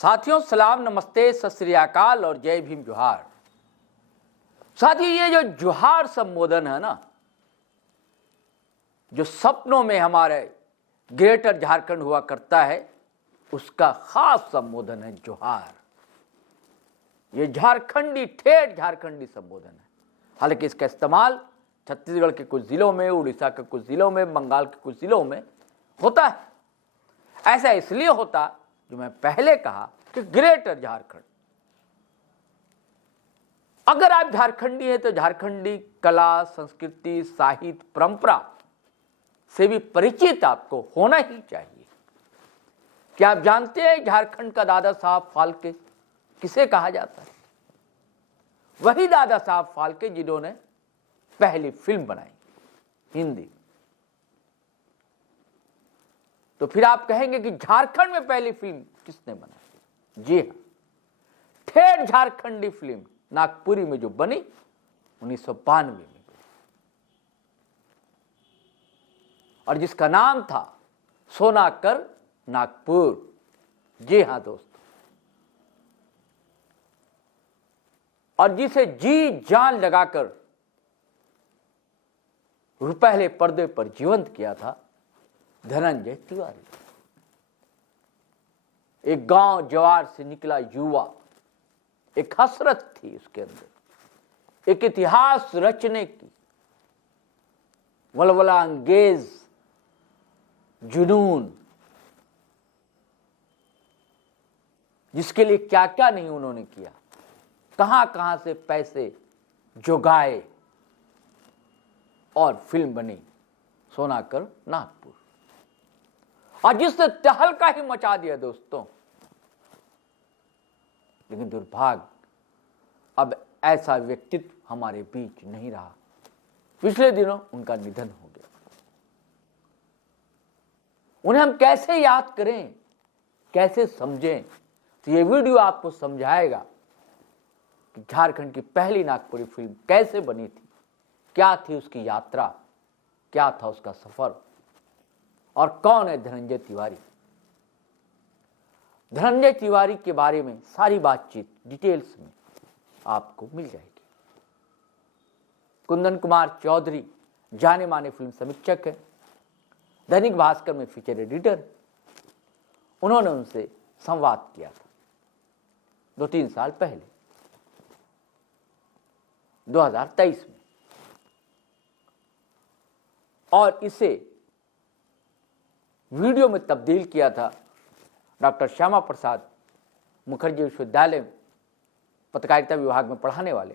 साथियों सलाम, नमस्ते, सत श्री अकाल और जय भीम जोहार। साथियों ये जो जोहार संबोधन है ना, जो सपनों में हमारे ग्रेटर झारखंड हुआ करता है, उसका खास संबोधन है जोहार। ये झारखंडी, ठेठ झारखंडी संबोधन है। हालांकि इसका इस्तेमाल छत्तीसगढ़ के कुछ जिलों में, उड़ीसा के कुछ जिलों में, बंगाल के कुछ जिलों में होता है। ऐसा इसलिए होता, जो मैं पहले कहा कि ग्रेटर झारखंड, अगर आप झारखंडी हैं तो झारखंडी कला, संस्कृति, साहित्य, परंपरा से भी परिचित आपको होना ही चाहिए। क्या आप जानते हैं झारखंड का दादा साहब फाल्के किसे कहा जाता है? वही दादा साहब फाल्के जिन्होंने पहली फिल्म बनाई हिंदी। तो फिर आप कहेंगे कि झारखंड में पहली फिल्म किसने बनाई? जी हां, ठेठ झारखंडी फिल्म नागपुरी में जो बनी 1992 में बनी, और जिसका नाम था सोनाकर नागपुर। जी हां दोस्तों, और जिसे जी जान लगाकर पहले पर्दे पर जीवंत किया था धनंजय तिवारी। एक गांव जवार से निकला युवा, एक हसरत थी उसके अंदर, एक इतिहास रचने की वलवला अंगेज जुनून, जिसके लिए क्या क्या नहीं उन्होंने किया, कहां कहां से पैसे जुगाए और फिल्म बनी सोनाकर नागपुर, और जिसने तहलका ही मचा दिया दोस्तों। लेकिन दुर्भाग्य, अब ऐसा व्यक्तित्व हमारे बीच नहीं रहा। पिछले दिनों उनका निधन हो गया। उन्हें हम कैसे याद करें, कैसे समझें? तो ये वीडियो आपको समझाएगा कि झारखंड की पहली नागपुरी फिल्म कैसे बनी थी, क्या थी उसकी यात्रा, क्या था उसका सफर, और कौन है धनंजय तिवारी। धनंजय तिवारी के बारे में सारी बातचीत डिटेल्स में आपको मिल जाएगी। कुंदन कुमार चौधरी जाने माने फिल्म समीक्षक है, दैनिक भास्कर में फीचर एडिटर। उन्होंने उनसे संवाद किया था 2-3 साल पहले, 2023 में, और इसे वीडियो में तब्दील किया था डॉक्टर श्यामा प्रसाद मुखर्जी विश्वविद्यालय में पत्रकारिता विभाग में पढ़ाने वाले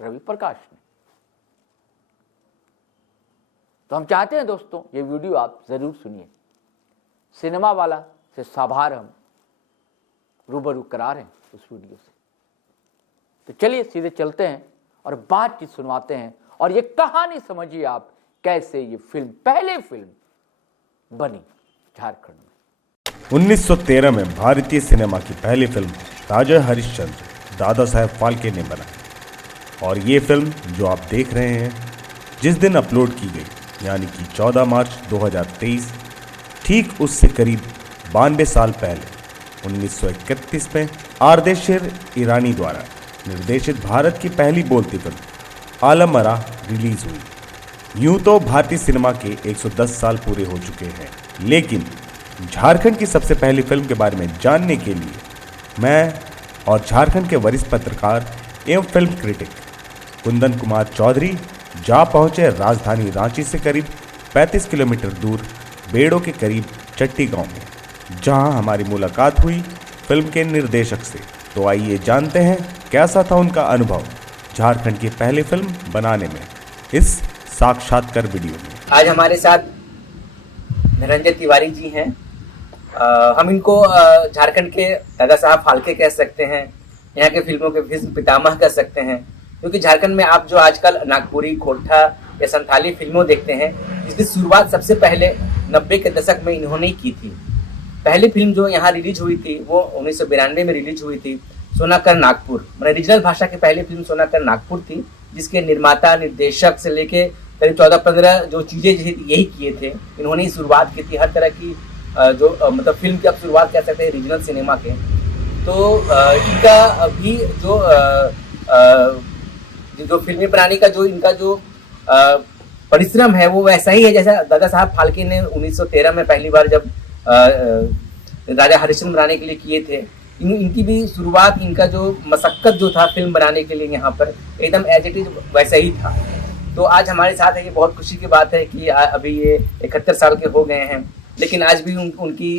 रवि प्रकाश ने। तो हम चाहते हैं दोस्तों ये वीडियो आप जरूर सुनिए। सिनेमा वाला से साभार हम रूबरू करा रहे हैं उस वीडियो से। तो चलिए सीधे चलते हैं और बातचीत सुनवाते हैं, और ये कहानी समझिए आप कैसे ये फिल्म, पहले फिल्म बनी झारखंड में। 1913 में भारतीय सिनेमा की पहली फिल्म राजा हरिश्चंद्र दादा साहेब फाल्के ने बनाई, और ये फिल्म जो आप देख रहे हैं जिस दिन अपलोड की गई, यानी कि 14 मार्च 2023, ठीक उससे करीब 92 साल पहले 1931 में आर्देशिर ईरानी द्वारा निर्देशित भारत की पहली बोलती फिल्म आलम आरा रिलीज हुई। यूं तो भारतीय सिनेमा के 110 साल पूरे हो चुके हैं, लेकिन झारखंड की सबसे पहली फिल्म के बारे में जानने के लिए मैं और झारखंड के वरिष्ठ पत्रकार एवं फिल्म क्रिटिक कुंदन कुमार चौधरी जा पहुंचे राजधानी रांची से करीब 35 किलोमीटर दूर बेड़ो के करीब चट्टी गांव में, जहां हमारी मुलाकात हुई फिल्म के निर्देशक से। तो आइए जानते हैं कैसा था उनका अनुभव झारखंड की पहली फिल्म बनाने में, इस साक्षात्कार वीडियो में। आज हमारे साथ धनंजय तिवारी जी हैं। हम इनको झारखंड के दादा साहब फाल्के कह सकते हैं, यहाँ के फिल्मों के भीष्म पितामह कह सकते हैं, क्योंकि झारखंड में आप जो आजकल नागपुरी, खोटा या संथाली फिल्मों देखते हैं, इसकी शुरुआत सबसे पहले 90 के दशक में इन्होंने ही की थी। पहली फिल्म जो यहाँ रिलीज हुई थी वो 1992 में रिलीज हुई थी, सोनाकर नागपुर। मैंने रीजनल भाषा की पहली फिल्म सोनाकर नागपुर थी, जिसके निर्माता, निर्देशक से लेके करीब 14-15 जो चीजें यही किए थे, इन्होंने ही शुरुआत की थी। हर तरह की जो मतलब फिल्म की आप शुरुआत कह सकते हैं रीजनल सिनेमा के, तो इनका भी जो फिल्में बनाने का जो इनका जो परिश्रम है वो वैसा ही है जैसा दादा साहब फाल्के ने 1913 में पहली बार जब राजा हरिश्चंद्र बनाने के लिए किए थे। इनकी भी शुरुआत, इनका जो मशक्कत जो था फिल्म बनाने के लिए यहाँ पर एकदम एज इट इज वैसा ही था। तो आज हमारे साथ है, ये बहुत खुशी की बात है कि अभी ये 71 साल के हो गए हैं, लेकिन आज भी उनकी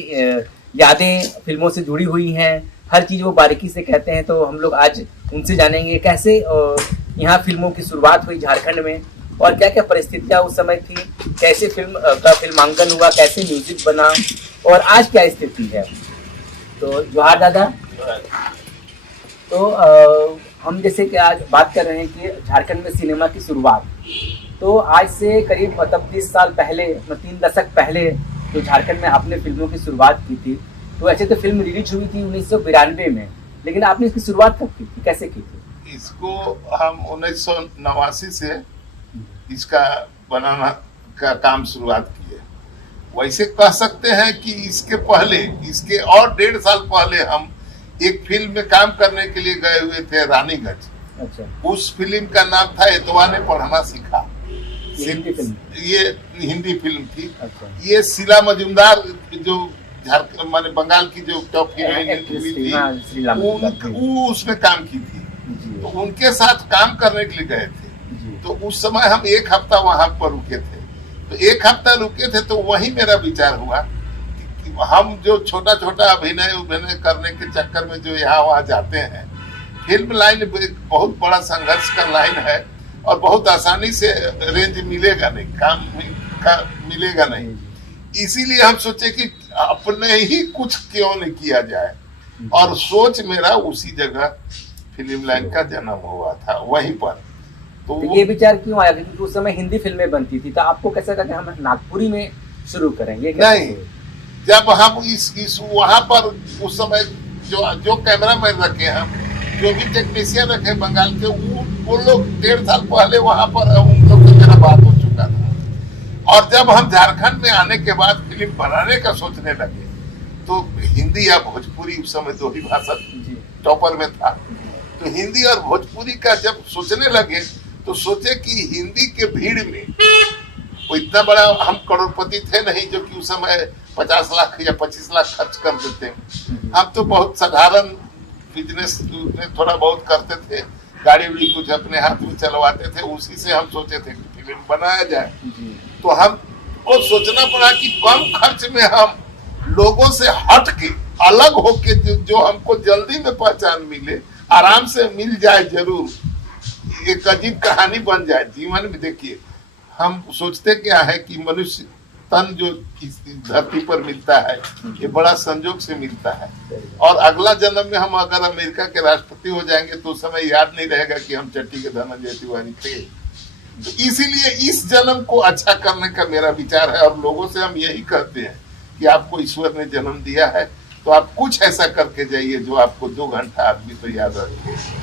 यादें फिल्मों से जुड़ी हुई हैं, हर चीज़ वो बारीकी से कहते हैं। तो हम लोग आज उनसे जानेंगे कैसे यहाँ फिल्मों की शुरुआत हुई झारखंड में और क्या क्या परिस्थितियाँ उस समय थी, कैसे फिल्म का फिल्मांकन हुआ, कैसे म्यूजिक बना और आज क्या स्थिति है। तो जोहार दादा। तो हम जैसे कि आज बात कर रहे हैं कि झारखंड में सिनेमा की शुरुआत, तो आज से करीब मतलब 30 साल पहले, 3 दशक पहले जो झारखंड में आपने फिल्मों की शुरुआत की थी। तो ऐसे तो फिल्म रिलीज हुई थी 1992 में, लेकिन आपने इसकी शुरुआत कब की थी, कैसे की थी? इसको हम 1989 से इसका बनाना का काम शुरुआत किए। वैसे कह सकते हैं कि इसके पहले, इसके और 1.5 साल पहले हम एक फिल्म में काम करने के लिए गए हुए थे रानीगंज। अच्छा। उस फिल्म का नाम था एतवा ने पढ़ना सीखा। हिंदी फिल्म? ये हिंदी फिल्म थी। अच्छा। ये शीला मजूमदार जो झारखंड माने बंगाल की जो टॉप हीरोइन थी, वो उसमें काम की थी। तो उनके साथ काम करने के लिए गए थे। तो उस समय हम 1 हफ्ता वहां पर रुके थे। तो 1 हफ्ता रुके थे तो वही मेरा विचार हुआ कि हम जो छोटा छोटा अभिनय करने के चक्कर में जो यहाँ वहाँ जाते हैं, फिल्म लाइन बहुत बड़ा संघर्ष का लाइन है और बहुत आसानी से रेंज मिलेगा नहीं, काम मिलेगा नहीं। इसीलिए हम सोचे कि अपने ही कुछ क्यों नहीं किया जाए, और सोच मेरा उसी जगह फिल्म लाइन का जन्म हुआ था, वहीं पर। तो ये विचार क्यों आया? क्योंकि उस समय हिंदी फिल्में बनती थी, तो आपको कैसा लगा कि हम नागपुरी में शुरू करेंगे? नहीं, जब हम इस वहां पर उस समय जो कैमरामैन रखे, हम जो भी टेक्नीशियन रखे बंगाल के, वो लोग 1.5 साल पहले वहां पर उन लोग से मेरा बात हो चुका था। और जब हम झारखंड में आने के बाद फिल्म बनाने का सोचने लगे, तो हिंदी या भोजपुरी उस समय 2 ही भाषा टॉपर में था। तो हिंदी और भोजपुरी का जब सोचने लगे तो सोचे कि हिंदी के भीड़ में वो इतना बड़ा, हम करोड़पति थे नहीं जो कि उस समय 50 लाख या 25 लाख खर्च कर देते। हम तो बहुत साधारण बिजनेस में थोड़ा बहुत करते थे, गाड़ी भी कुछ अपने हाथ में चलवाते थे, उसी से हम सोचे थे कि फिल्म बनाया जाए। तो हम को सोचना पड़ा कि कम खर्च में हम लोगों से हट के, अलग होके जो हमको जल्दी में पहचान मिले, आराम से मिल जाए, जरूर एक अजीब कहानी बन जाए जीवन में। देखिए, हम सोचते क्या है कि मनुष्य तन जो इस धरती पर मिलता है, ये बड़ा संजोग से मिलता है, और अगला जन्म में हम अगर अमेरिका के राष्ट्रपति हो जाएंगे तो उस समय याद नहीं रहेगा कि हम चट्टी के धनंजय तिवारी थे। तो इसीलिए इस जन्म को अच्छा करने का मेरा विचार है, और लोगों से हम यही कहते हैं कि आपको ईश्वर ने जन्म दिया है तो आप कुछ ऐसा करके जाइए जो आपको 2 घंटा आदमी तो याद रखे।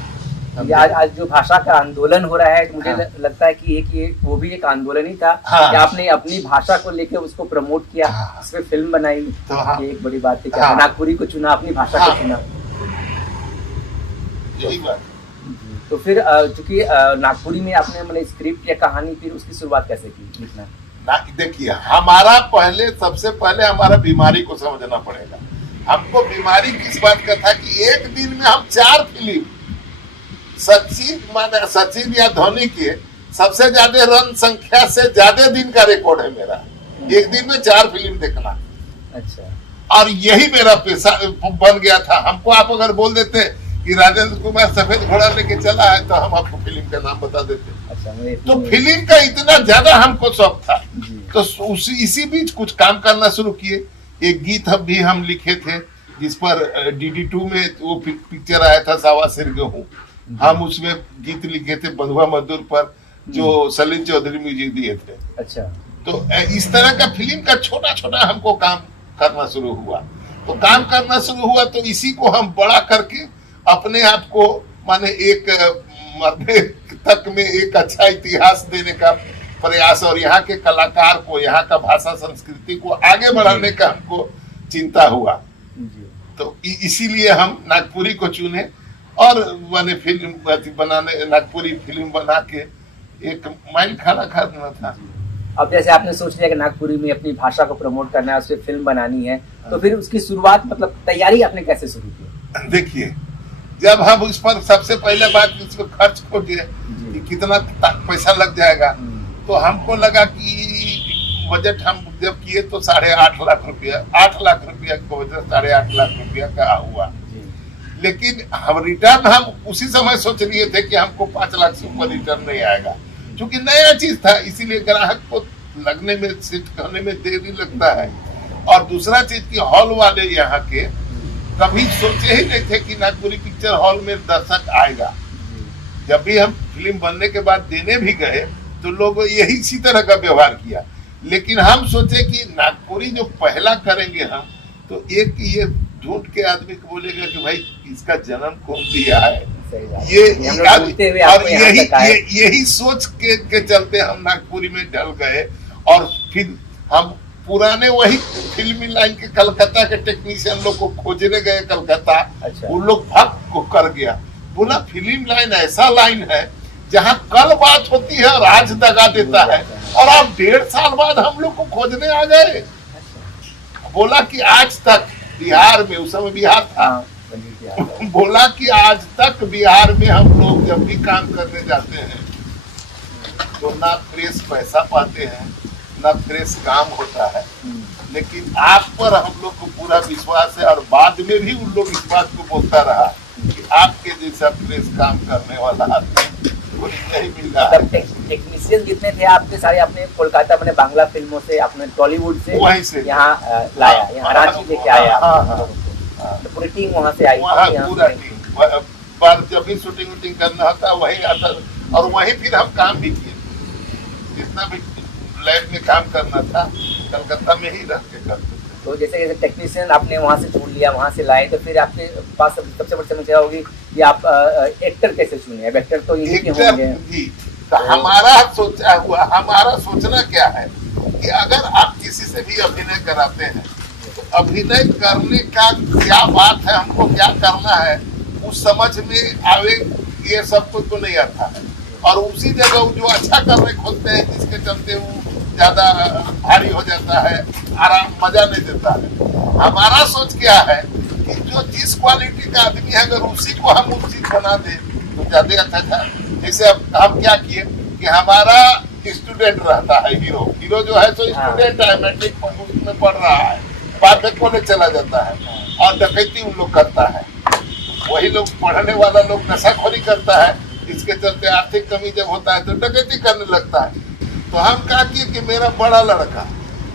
आज जो भाषा का आंदोलन हो रहा है, मुझे लगता है कि वो भी एक आंदोलन ही था। कि आपने अपनी भाषा को लेकर उसको प्रमोट किया, उसमें फिल्म बनाई, तो ये एक बड़ी बात थी। नागपुरी को चुना, अपनी भाषा को चुना, यही बात। तो फिर चूंकि नागपुरी में आपने मैंने स्क्रिप्ट या कहानी, फिर उसकी शुरुआत कैसे की लिखना? देखिए, हमारा सबसे पहले हमारा बीमारी को समझना पड़ेगा। हमको बीमारी किस बात का था कि एक दिन में हम 4 फिल्म, सचिन या धोनी के सबसे ज्यादा रन संख्या से ज्यादा दिन का रिकॉर्ड है मेरा, एक दिन में 4 फिल्म देखना। अच्छा। और यही मेरा पेशा बन गया था। हमको आप अगर बोल देते कि राजेंद्र कुमार सफेद घोड़ा लेके चला है, तो हम आपको फिल्म का नाम बता देते। अच्छा। तो फिल्म का इतना ज्यादा हमको शौक था, तो इसी बीच कुछ काम करना शुरू किए। एक गीत भी हम लिखे थे, जिस पर DD2 में वो पिक्चर आया था सावा सिर गेहूं, हम उसमें गीत लिखे थे बंधुआ मजदूर पर, जो सलीम चौधरी म्यूजिक दिए थे। अच्छा। तो इस तरह का फिल्म का छोटा छोटा हमको काम करना शुरू हुआ। तो काम करना शुरू हुआ तो इसी को हम बड़ा करके अपने आप को माने एक मरने तक में एक अच्छा इतिहास देने का प्रयास, और यहाँ के कलाकार को, यहाँ का भाषा संस्कृति को आगे बढ़ाने का हमको चिंता हुआ। तो इसीलिए हम नागपुरी को चुने और मैंने फिल्म बनाने नागपुरी फिल्म बना के एक माइल खाना खाना था। अब जैसे आपने सोच लिया कि नागपुरी में अपनी भाषा को प्रमोट करना है, उससे फिल्म बनानी है, तो फिर उसकी शुरुआत मतलब तैयारी आपने कैसे शुरू की? देखिए, जब हम उस पर सबसे पहले बात इसको खर्च को दिए कि कितना पैसा लग जाएगा, तो हमको लगा कि बजट हम जब किए तो 8.5 लाख रुपया, 8 लाख रुपया का बजट 8.5 लाख रुपया का हुआ। लेकिन हम रिटर्न हम उसी समय सोच लिए थे कि हमको 5 लाख से ऊपर रिटर्न नहीं आएगा, क्योंकि नया चीज था, इसीलिए ग्राहक को लगने में सेट करने में देरी लगता है। और दूसरा चीज कि हॉल वाले यहाँ के कभी सोचे ही नहीं थे कि नागपुरी पिक्चर हॉल में दर्शक आएगा। जब भी हम फिल्म बनने के बाद देने भी गए तो लोग यही इसी तरह का व्यवहार किया। लेकिन हम सोचे कि नागपुरी जो पहला करेंगे हम, तो एक ये ढूंढ के आदमी को बोलेगा कि भाई इसका जन्म कौन दिया है, यही सोच के चलते हम नागपुरी में ढल गए। और फिर हम पुराने वही फिल्मी लाइन के कलकत्ता के टेक्नीशियन लोग को खोजने गए कलकत्ता। उन लोग भक्त को कर गया, बोला फिल्म लाइन ऐसा लाइन है जहाँ कल बात होती है और आज दगा देता है, और आप 1.5 साल बाद हम लोग को खोजने आ गए। बोला कि आज तक बिहार में, उस समय बिहार था, बोला कि आज तक बिहार में हम लोग जब भी काम करने जाते हैं तो ना प्रेस पैसा पाते हैं, ना प्रेस काम होता है। लेकिन आप पर हम लोग को पूरा विश्वास है, और बाद में भी उन लोग इस बात को बोलता रहा कि आपके जैसा प्रेस काम करने वाला आदमी नहीं मिल रहा है। टेक्नीशियन जितने थे आपके सारे अपने कोलकाता में बांग्ला फिल्मों से, अपने टॉलीवुड से वहीं से यहाँ लाया, यहाँ रांची लेके आया। तो पूरी टीम वहाँ से आई, पूरा टीम बार जब भी शूटिंग वूटिंग करना होता वहीं आता, और वहीं फिर हम काम भी किए। जितना भी लैब में काम करना था कलकत्ता में ही रह के करते थे। तो जैसे टेक्नीशियन आपने वहाँ से ढूंढ लिया, वहाँ से लाए, तो फिर आपके पास सबसे बड़ी समस्या होगी कि आप एक्टर कैसे चुने? अब एक्टर तो यही के होंगे। तो हमारा सोचना क्या है कि अगर आप किसी से भी अभिनय कराते हैं तो अभिनय करने का क्या बात है, हमको क्या करना है, उस समझ में आवे, ये सब कुछ तो नहीं आता है। और उसी जगह जो अच्छा करने खोलते हैं, जिसके चलते वो ज्यादा भारी हो जाता है, आराम मजा नहीं देता है। हमारा सोच क्या है कि जो जिस क्वालिटी का आदमी है, अगर उसी को हम उस चीज बना दे तो ज्यादा अच्छा था। जैसे अब हम क्या किए कि हमारा स्टूडेंट रहता है हीरो जो है तो स्टूडेंट है, मैट्रिक में पढ़ रहा है, बाद में कॉलेज चला जाता है, और डकैती उन लोग करता है। वही लोग पढ़ने वाला लोग नशाखोरी करता है, इसके चलते आर्थिक कमी जब होता है तो डकैती करने लगता है। तो हम क्या किए कि मेरा बड़ा लड़का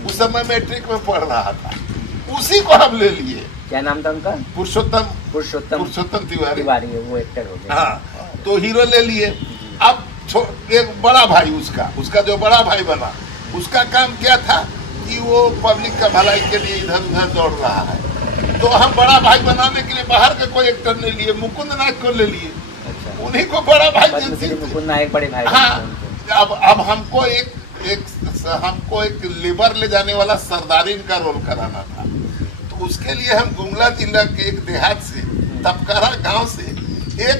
उस समय मैट्रिक में पढ़ रहा था, उसी को हम ले लिए। क्या नाम था उनका? पुरुषोत्तम तिवारी, वो एक्टर हो गया। हाँ, तो हीरो ले लिए। अब एक बड़ा भाई उसका जो बड़ा भाई बना, उसका काम क्या था कि वो पब्लिक का भलाई के लिए इधर उधर दौड़ रहा है। तो हम बड़ा भाई बनाने के लिए बाहर के कोई एक्टर नहीं लिए, मुकुंद नायक को ले लिए। उन्हीं को बड़ा भाई, मुकुंद नायक बड़े भाई। हाँ, अब हमको एक लेबर ले जाने वाला सरदारिन का रोल कराना था। तो उसके लिए हम गुमला जिला के एक देहात से, तपकारा गांव से एक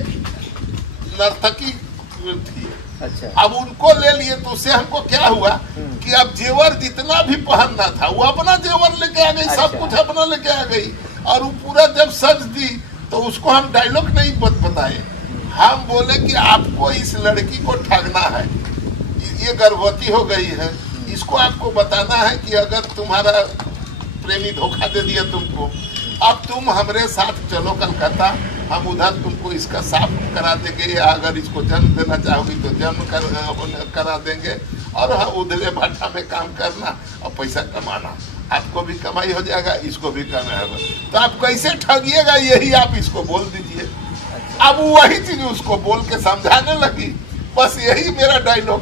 नर्तकी थी। अच्छा। अब उनको ले लिए, तो उससे हमको क्या हुआ कि अब जेवर जितना भी पहनना था वो अपना जेवर लेके आ गई। सब कुछ अपना लेके आ गई, और वो पूरा जब सज दी तो उसको हम डायलॉग नहीं बताए। हम बोले कि आपको इस लड़की को ठगना है, ये गर्भवती हो गई है, इसको आपको बताना है कि अगर तुम्हारा प्रेमी धोखा दे दिया तुमको, अब तुम हमारे साथ चलो कलकत्ता, हम उधर तुमको इसका साफ करा देंगे, या अगर इसको जन्म देना चाहोगी तो जन्म करा देंगे, और हाँ उधले भाटा में काम करना और पैसा कमाना, आपको भी कमाई हो जाएगा, इसको भी कमाई होगा। तो आप कैसे ठगिएगा, यही आप इसको बोल दीजिए। अब वही चीज उसको बोल के समझाने लगी। बस यही मेरा डायलॉग,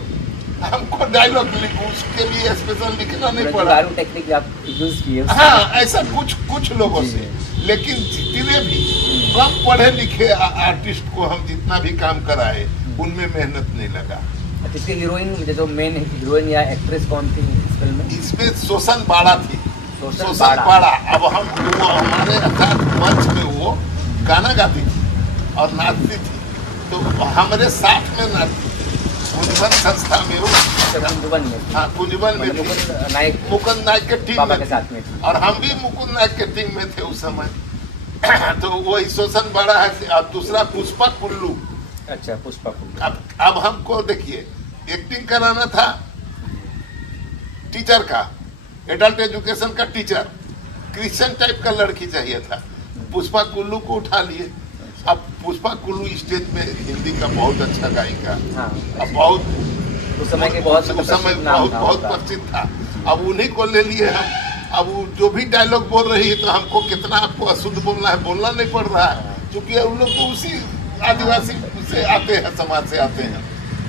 हमको डायलॉग उसके लिए स्पेशल लिखना नहीं पड़ा। टेक्निक आप यूज किए? हाँ, ऐसा कुछ लोगों से। लेकिन जितने भी कम पढ़े लिखे आर्टिस्ट को हम जितना भी काम कराए, उनमें मेहनत नहीं लगा। इसकी हीरोइन जो मेन हीरोइन या एक्ट्रेस कौन थी इस फिल्म में? इसमें शोषण बाड़ा थी। शोषण पाड़ा। अब हम वो हमारे साथ मंच में वो गाना गाती थी और नाचती थी, तो हमारे साथ में नाचती थी कुंजवन संस्था में वो। कुंजवन में? हाँ, कुंजवन में थी। मुकुंद नायक के टीम बाबा में के साथ में थी। और हम भी मुकुंद नायक के टीम में थे उस समय। तो वही शोषण बड़ा है। और दूसरा पुष्पा कुल्लू। अच्छा, पुष्पा कुल्लू। अब हमको देखिए एक्टिंग कराना था टीचर का, एडल्ट एजुकेशन का टीचर, क्रिश्चियन टाइप का लड़की चाहिए था। पुष्पा कुल्लू को उठा लिए। अब पुष्पा कुल्लू स्टेज में हिंदी का बहुत अच्छा गायिका, अब बहुत उस समय के बहुत प्रसिद्ध था। अब उन्हीं को ले लिए हम। अब वो जो भी डायलॉग बोल रही है तो हमको कितना आपको अशुद्ध बोलना है, बोलना नहीं पड़ रहा है, क्योंकि उन लोग तो उसी आदिवासी से आते हैं, समाज से आते हैं।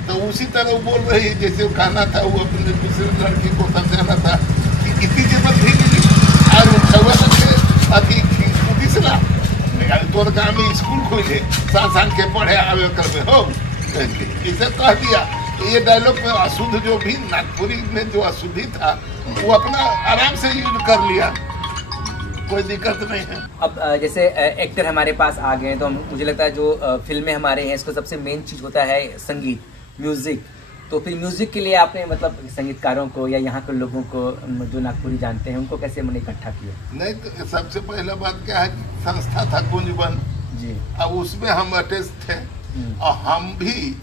तो उसी तरह वो बोल रही है जैसे वो कहना था, वो अपने दूसरे लड़की को समझाना था कि इतनी जरूरत भी मिली और अति तीसरा तोर गाँव में स्कूल खोले सान के पढ़े आवे कर में हो, इसे कह दिया। तो ये डायलॉग में अशुद्ध जो भी नागपुरी में जो अशुद्धि था वो अपना आराम से यूज कर लिया, कोई दिक्कत नहीं है। अब जैसे एक्टर हमारे पास आ गए तो मुझे लगता है जो फिल्में हमारे हैं इसको सबसे मेन चीज होता है संगीत, म्यूजिक। तो फिर म्यूजिक के लिए आपने मतलब संगीतकारों को या यहाँ के लोगों को जो नागपुरी जानते हैं उनको कैसे मैंने इकट्ठा किया? नहीं, तो सबसे पहला बात क्या है कि संस्था था कुंजवन जी, अब उसमें हम अटैच थे। और हम भी,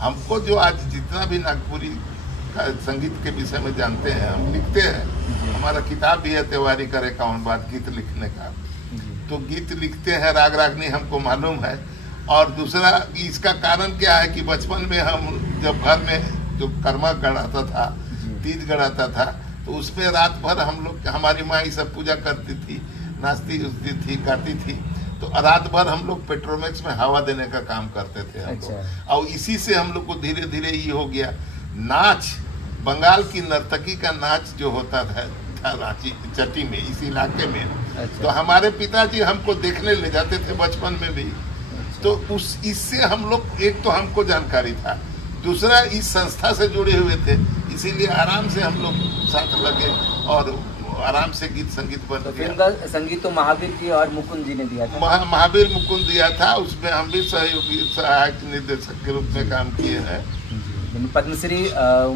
हमको जो आज जितना भी नागपुरी का संगीत के विषय में जानते हैं, हम लिखते हैं। हमारा किताब भी है तिवारी करे कौन बात गीत लिखने का, तो गीत लिखते हैं, राग रागनी हमको मालूम है। और दूसरा इसका कारण क्या है कि बचपन में हम जब घर में जो कर्मा गढ़ाता था, तीज गढ़ाता था, तो उसमें रात भर हम लोग, हमारी माँ ये सब पूजा करती थी, नाचती उठती थी, गाती थी। तो रात भर हम लोग पेट्रोमैक्स में हवा देने का काम करते थे हम लोग। और इसी से हम लोग को धीरे धीरे ये हो गया। नाच, बंगाल की नर्तकी का नाच जो होता था रांची चट्टी में, इस इलाके में, तो हमारे पिताजी हमको देखने ले जाते थे बचपन में भी। तो इससे हम लोग, एक तो हमको जानकारी था, दूसरा इस संस्था से जुड़े हुए थे, इसीलिए आराम से हम लोग साथ लगे और आराम से गीत संगीत बन गया। फिल्म का संगीत तो महावीर जी और मुकुंद जी ने दिया था। महावीर मुकुंद दिया था, उसमें हम भी सहयोगी सहायक निर्देशक के रूप में काम किए हैं। पद्मश्री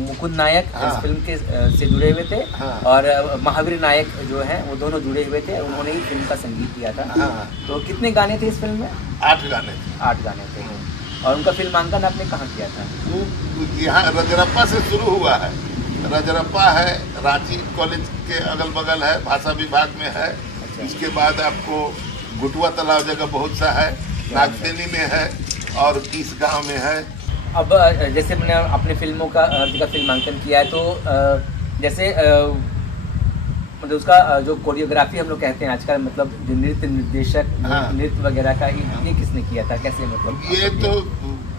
मुकुंद नायक इस फिल्म के से जुड़े हुए थे। और महावीर नायक जो हैं वो दोनों जुड़े हुए थे, उन्होंने ही फिल्म का संगीत दिया था। तो कितने गाने थे इस फिल्म में? 8 गाने थे। 8 गाने थे। और उनका फिल्मांकन आपने कहाँ किया था? वो यहाँ रजरप्पा से शुरू हुआ है। रजरप्पा है, रांची कॉलेज के अगल बगल है, भाषा विभाग में है। इसके बाद आपको गुटुआ तालाब जगह बहुत सा है, नागफेनी में है और इस गांव में है। अब जैसे मैंने अपने फिल्मों का फिल्मांकन किया है, तो जैसे मतलब उसका जो कोरियोग्राफी हम लोग कहते हैं आजकल, मतलब जो नृत्य निर्देशक, नृत्य वगैरह का, ये किसने किया था, कैसे मतलब? ये तो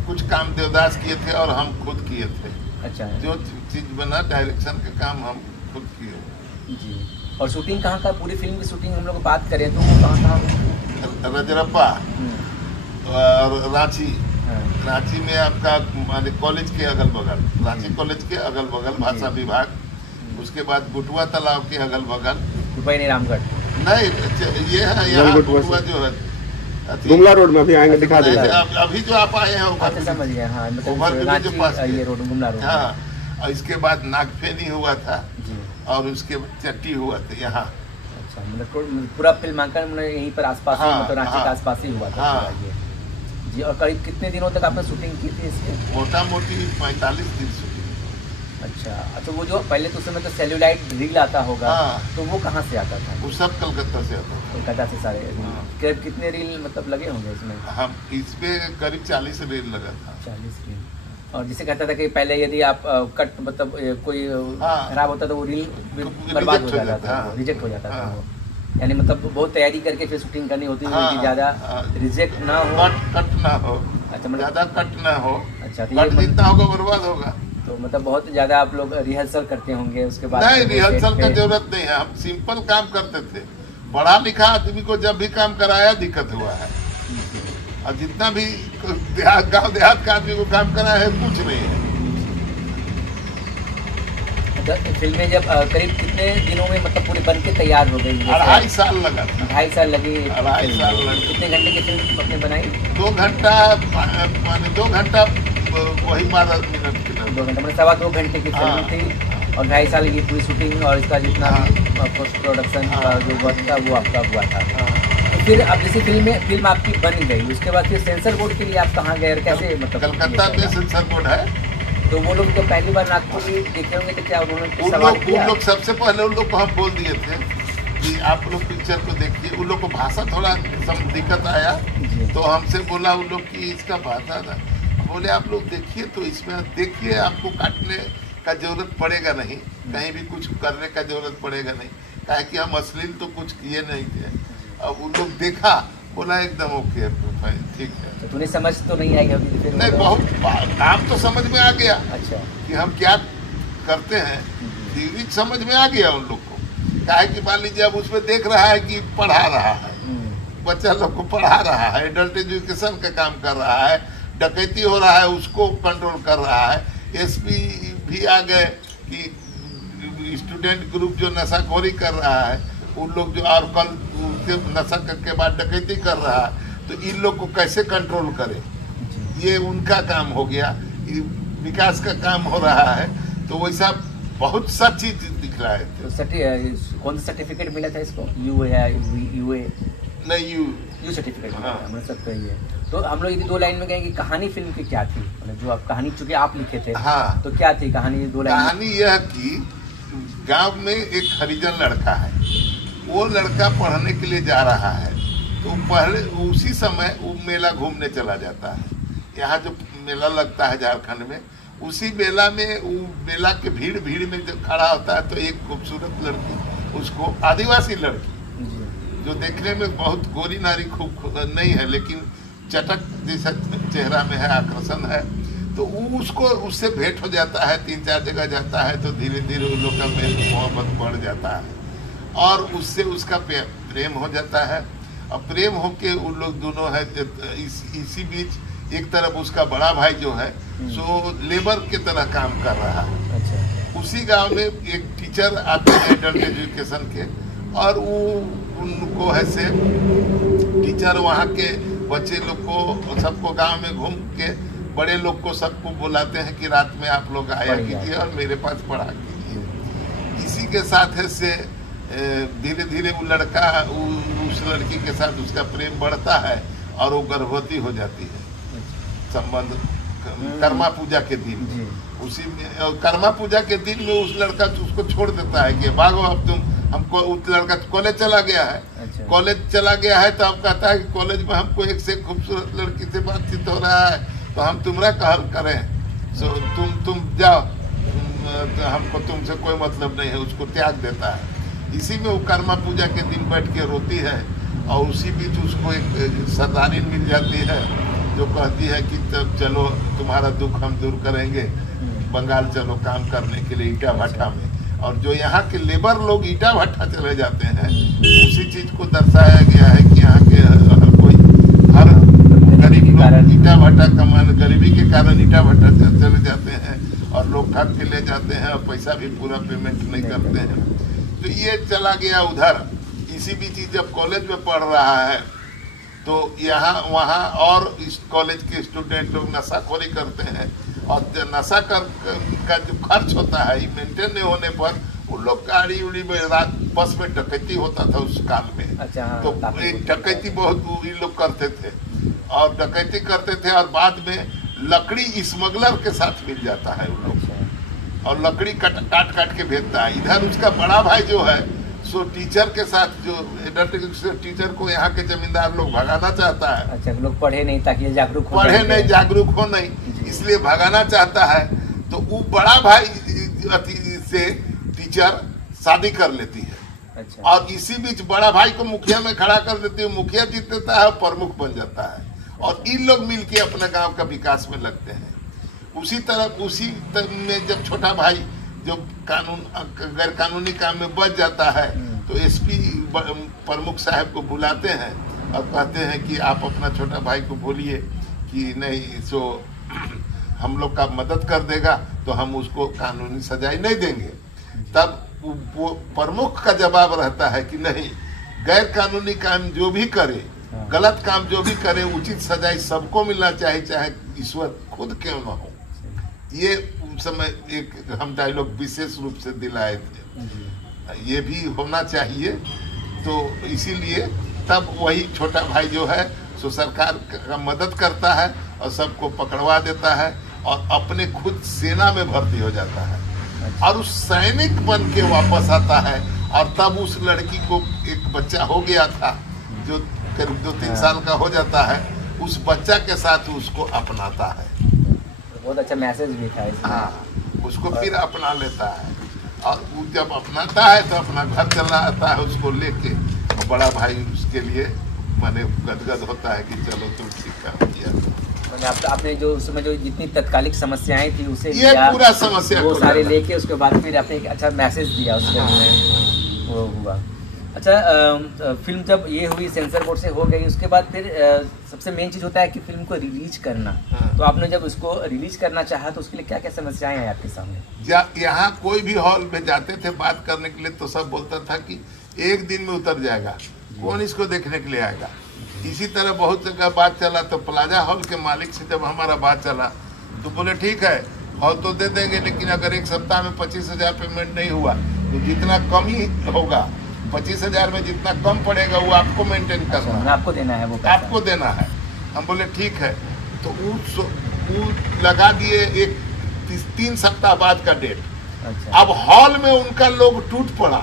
कुछ काम देवदास किए थे और हम खुद किए थे। अच्छा, जो चीज बना डायरेक्शन का काम हम खुद किए जी। और शूटिंग कहाँ का? पूरी फिल्म की शूटिंग हम लोग बात करें तो वो कहाँ? रजरप्पा और रांची। रांची में आपका माने कॉलेज के अगल बगल, रांची कॉलेज के अगल बगल भाषा विभाग, उसके बाद गुटुआ तालाब के अगल बगल, रामगढ़ नहीं, ये है यहाँ गुटुआ जो है गुमला रोड में। अभी आएंगे दिखा देंगे। अभी जो आप आए हैं समझ गए, हाँ, ये रोड गुमला रोड। हाँ, और इसके बाद नागफेनी हुआ था और उसके चट्टी हुआ था यहाँ। अच्छा, मतलब पूरा फिल्मांकन यहीं पर आसपास, रांची के आसपास ही हुआ था जी। और करीब कितने दिनों तक आपने शूटिंग की थी इसकी? मोटा मोटी 45 दिन शूटिंग। अच्छा, वो जो पहले तो उस समय तो सेल्यूलाइट रील आता होगा, तो वो कहाँ से आता था? वो सब कलकत्ता से आता था। कलकत्ता से सारे रील। कितने रील मतलब लगे होंगे इसमें? हम इसमें करीब 40 रील लगा था। 40 रील। और जिसे कहता था कि पहले यदि आप कट मतलब कोई खराब होता तो वो रील बर्बाद हो जाता था, रिजेक्ट हो जाता था वो। यानी मतलब बहुत तैयारी करके फिर शूटिंग करनी होती है कि ज्यादा रिजेक्ट ना हो, कट ना हो। अच्छा, मतलब ज्यादा कट ना हो। अच्छा, कट जितना होगा बर्बाद होगा। तो मतलब बहुत ज्यादा आप लोग रिहर्सल करते होंगे उसके बाद? नहीं, रिहर्सल का जरूरत नहीं है, हम सिंपल काम करते थे। पढ़ा लिखा आदमी को जब भी काम कराया दिक्कत हुआ है, और जितना भी गांव देहात का आदमी को काम कराया है कुछ नहीं है। फिल्में जब करीब कितने दिनों में मतलब पूरे बन के तैयार हो गई? 2.5 साल लगा था। 2.5 साल लगे। 2.5 साल लगे। कितने घंटे की फिल्म आपने बनाई? 2 घंटा माने 2 घंटा वही 12 मिनट की 2 घंटे मतलब 2.25 घंटे की फिल्म थी, और 2.5 साल की पूरी शूटिंग और इसका जितना पोस्ट प्रोडक्शन का जो वर्क था वो आपका हुआ था। तो फिर अब जैसे फिल्म आपकी बन गई, उसके बाद फिर सेंसर बोर्ड के लिए आप कहाँ गए और कैसे मतलब? कलकत्ता में सेंसर बोर्ड है। तो वो लोग तो पहली बार नागपुर में देखे होंगे, तो क्या उन्होंने कुछ सवाल किया? उन लोग सबसे पहले उन लोग को हम बोल दिए थे कि आप लोग पिक्चर को देखिए। उन लोग को भाषा थोड़ा दिक्कत आया, तो हमसे बोला उन लोग कि इसका भाषा था। बोले आप लोग देखिए, तो इसमें देखिए, आपको काटने का जरूरत पड़ेगा नहीं, कहीं भी कुछ करने का जरूरत पड़ेगा नहीं, काहे कि हम अश्लील तो कुछ किए नहीं थे। अब उन लोग देखा, बोला एकदम ओके ठीक है। तो तुम्हें समझ तो नहीं आई होगी फिर? नहीं, बहुत काम तो समझ में आ गया। अच्छा, कि हम क्या करते हैं, थ्योरी समझ में आ गया उन लोग को। काहे कि मान लीजिए अब उसमें देख रहा है कि पढ़ा रहा है, बच्चा लोग को पढ़ा रहा है, एडल्ट एजुकेशन का काम कर रहा है, डकैती हो रहा है उसको कंट्रोल कर रहा है। एसपी भी आ गए कि स्टूडेंट ग्रुप जो नशाखोरी कर रहा है, उन लोग जो और कल नशा के बाद डकैती कर रहा है, तो इन लोग को कैसे कंट्रोल करें, ये उनका काम हो गया। विकास का काम हो रहा है। तो वैसा बहुत सा चीज दिख रहा है। तो कौन सा सर्टिफिकेट मिला था इसको? यूए नहीं, यू सर्टिफिकेट मिला हाँ। था, मतलब सब कही है। तो हम लोग यदि 2 लाइन में कहेंगे कहानी फिल्म की क्या थी, मतलब जो आप कहानी चूंकि आप लिखे थे, हाँ। तो क्या थी कहानी 2 लाइन? कहानी यह कि गांव में एक हरिजन लड़का है, वो लड़का पढ़ने के लिए जा रहा है। तो पहले उसी समय वो मेला घूमने चला जाता है। यहाँ जो मेला लगता है झारखंड में, उसी मेला में वो मेला के भीड़ में जब खड़ा होता है, तो एक खूबसूरत लड़की, उसको आदिवासी लड़की जो देखने में बहुत गोरी नारी खूब नहीं है, लेकिन चटक जैसा चेहरा में है, आकर्षण है, तो वो उसको उससे भेंट हो जाता है। 3-4 जगह जाता है, तो धीरे धीरे उन लोग का मोहब्बत बढ़ जाता है और उससे उसका प्रेम हो जाता है। और प्रेम होके उन लोग दोनों है। इसी बीच एक तरफ उसका बड़ा भाई जो है सो लेबर के तरह काम कर रहा है। अच्छा। उसी गांव में एक टीचर आते हैं एडल्ट एजुकेशन के, और वो उनको है से टीचर वहाँ के बच्चे लोग को सबको गांव में घूम के बड़े लोग को सबको बुलाते हैं कि रात में आप लोग आया कीजिए और मेरे पास पढ़ा कीजिए। इसी के साथ है से धीरे धीरे वो लड़का उस लड़की के साथ उसका प्रेम बढ़ता है और वो गर्भवती हो जाती है। संबंध कर्मा पूजा के दिन, उसी में कर्मा पूजा के दिन में उस लड़का उसको छोड़ देता है कि भागो अब तुम हमको। उस लड़का कॉलेज चला गया है। अच्छा। कॉलेज चला गया है तो अब कहता है कि कॉलेज में हमको एक से खूबसूरत लड़की से बातचीत हो रहा है, तो हम तुम्हारा कहर करें, सो तुम जाओ, हमको तुमसे कोई मतलब नहीं है, उसको त्याग देता है। इसी में वो कर्मा पूजा के दिन बैठ के रोती है, और उसी बीच उसको एक सरदारी मिल जाती है जो कहती है कि तब चलो तुम्हारा दुख हम दूर करेंगे, बंगाल चलो काम करने के लिए ईटा भट्टा में। और जो यहाँ के लेबर लोग ईटा भट्टा चले जाते हैं, उसी चीज को दर्शाया गया है कि यहाँ के हर गरीब लोग ईटा भट्टा कमाने, गरीबी के कारण ईटा भट्टा चले जाते हैं और लोग ठग के ले जाते हैं और पैसा भी पूरा पेमेंट नहीं करते हैं। तो ये चला गया उधर। इसी बीच जब कॉलेज में पढ़ रहा है तो यहाँ वहाँ और इस कॉलेज के स्टूडेंट लोग नशाखोरी करते हैं, और नशा का जो खर्च होता है मेंटेन नहीं होने पर उन लोग गाड़ी उड़ी में रात बस में डकैती होता था उस काल में। अच्छा, तो डकैती बहुत ये लोग करते थे और डकैती करते थे, और बाद में लकड़ी स्मगलर के साथ मिल जाता है उन लोग, और लकड़ी काट के भेजता है इधर। उसका बड़ा भाई जो है सो टीचर के साथ, जो एडल्ट टीचर को यहाँ के जमींदार लोग भगाना चाहता है। अच्छा, लोग पढ़े नहीं ताकि जागरूक हो, पढ़े नहीं जागरूक हो नहीं, इसलिए भगाना चाहता है। तो वो बड़ा भाई से टीचर शादी कर लेती है। अच्छा। और इसी बीच बड़ा भाई को मुखिया में खड़ा कर देती है, मुखिया जीत देता है, प्रमुख बन जाता है, और इन लोग मिलके अपने गांव का विकास में लगते हैं। उसी में जब छोटा भाई जो गैर कानूनी काम में बच जाता है, तो एसपी प्रमुख साहब को बुलाते हैं और कहते हैं कि आप अपना छोटा भाई को बोलिए कि नहीं सो हम लोग का मदद कर देगा तो हम उसको कानूनी सजाई नहीं देंगे। तब वो प्रमुख का जवाब रहता है कि नहीं, गैर कानूनी काम जो भी करे, गलत काम जो भी करे, उचित सजाए सबको मिलना चाहिए, चाहे ईश्वर खुद क्यों न हो। ये उस समय एक हम डायलॉग विशेष रूप से दिलाए थे, ये भी होना चाहिए। तो इसीलिए तब वही छोटा भाई जो है सो सरकार का मदद करता है और सबको पकड़वा देता है और अपने खुद सेना में भर्ती हो जाता है और उस सैनिक बन के वापस आता है। और तब उस लड़की को एक बच्चा हो गया था जो करीब 2-3 साल का हो जाता है, उस बच्चा के साथ उसको अपनाता है। बहुत अच्छा मैसेज भी था इसमें। हाँ, उसको फिर अपना लेता है और वो जब अपनाता है तो अपना घर चला आता है उसको लेके। और बड़ा भाई उसके लिए माने गदगद होता है कि चलो तुम ठीक कर दिया। आपने जो उसमें जो जितनी तत्कालिक समस्याएं थी उसे ये पूरा समस्या वो सारे लेके उसके बाद फिर आपने एक अच्छा मैसेज दिया उसके में वो हुआ। अच्छा, फिल्म जब ये हुई सेंसर बोर्ड से हो गई, उसके बाद फिर सबसे मेन चीज़ होता है कि फिल्म को रिलीज करना। तो आपने जब उसको रिलीज करना चाहा तो उसके लिए क्या क्या समस्याएं हैं आपके सामने? यहाँ कोई भी हॉल में जाते थे बात करने के लिए तो सब बोलता था कि एक दिन में उतर जाएगा, कौन इसको देखने के लिए आएगा। इसी तरह बहुत जगह बात चला। तो प्लाजा हॉल के मालिक से जब हमारा बात चला तो बोले ठीक है हॉल तो दे देंगे, लेकिन अगर एक सप्ताह में 25,000 पेमेंट नहीं हुआ तो जितना कम ही होगा, 25,000 में जितना कम पड़ेगा वो आपको मेंटेन करना है, आपको देना है, वो आपको देना है। हम बोले ठीक है। तो वो लगा दिए एक 3 सप्ताह बाद का डेट। अच्छा। अब हॉल में उनका लोग टूट पड़ा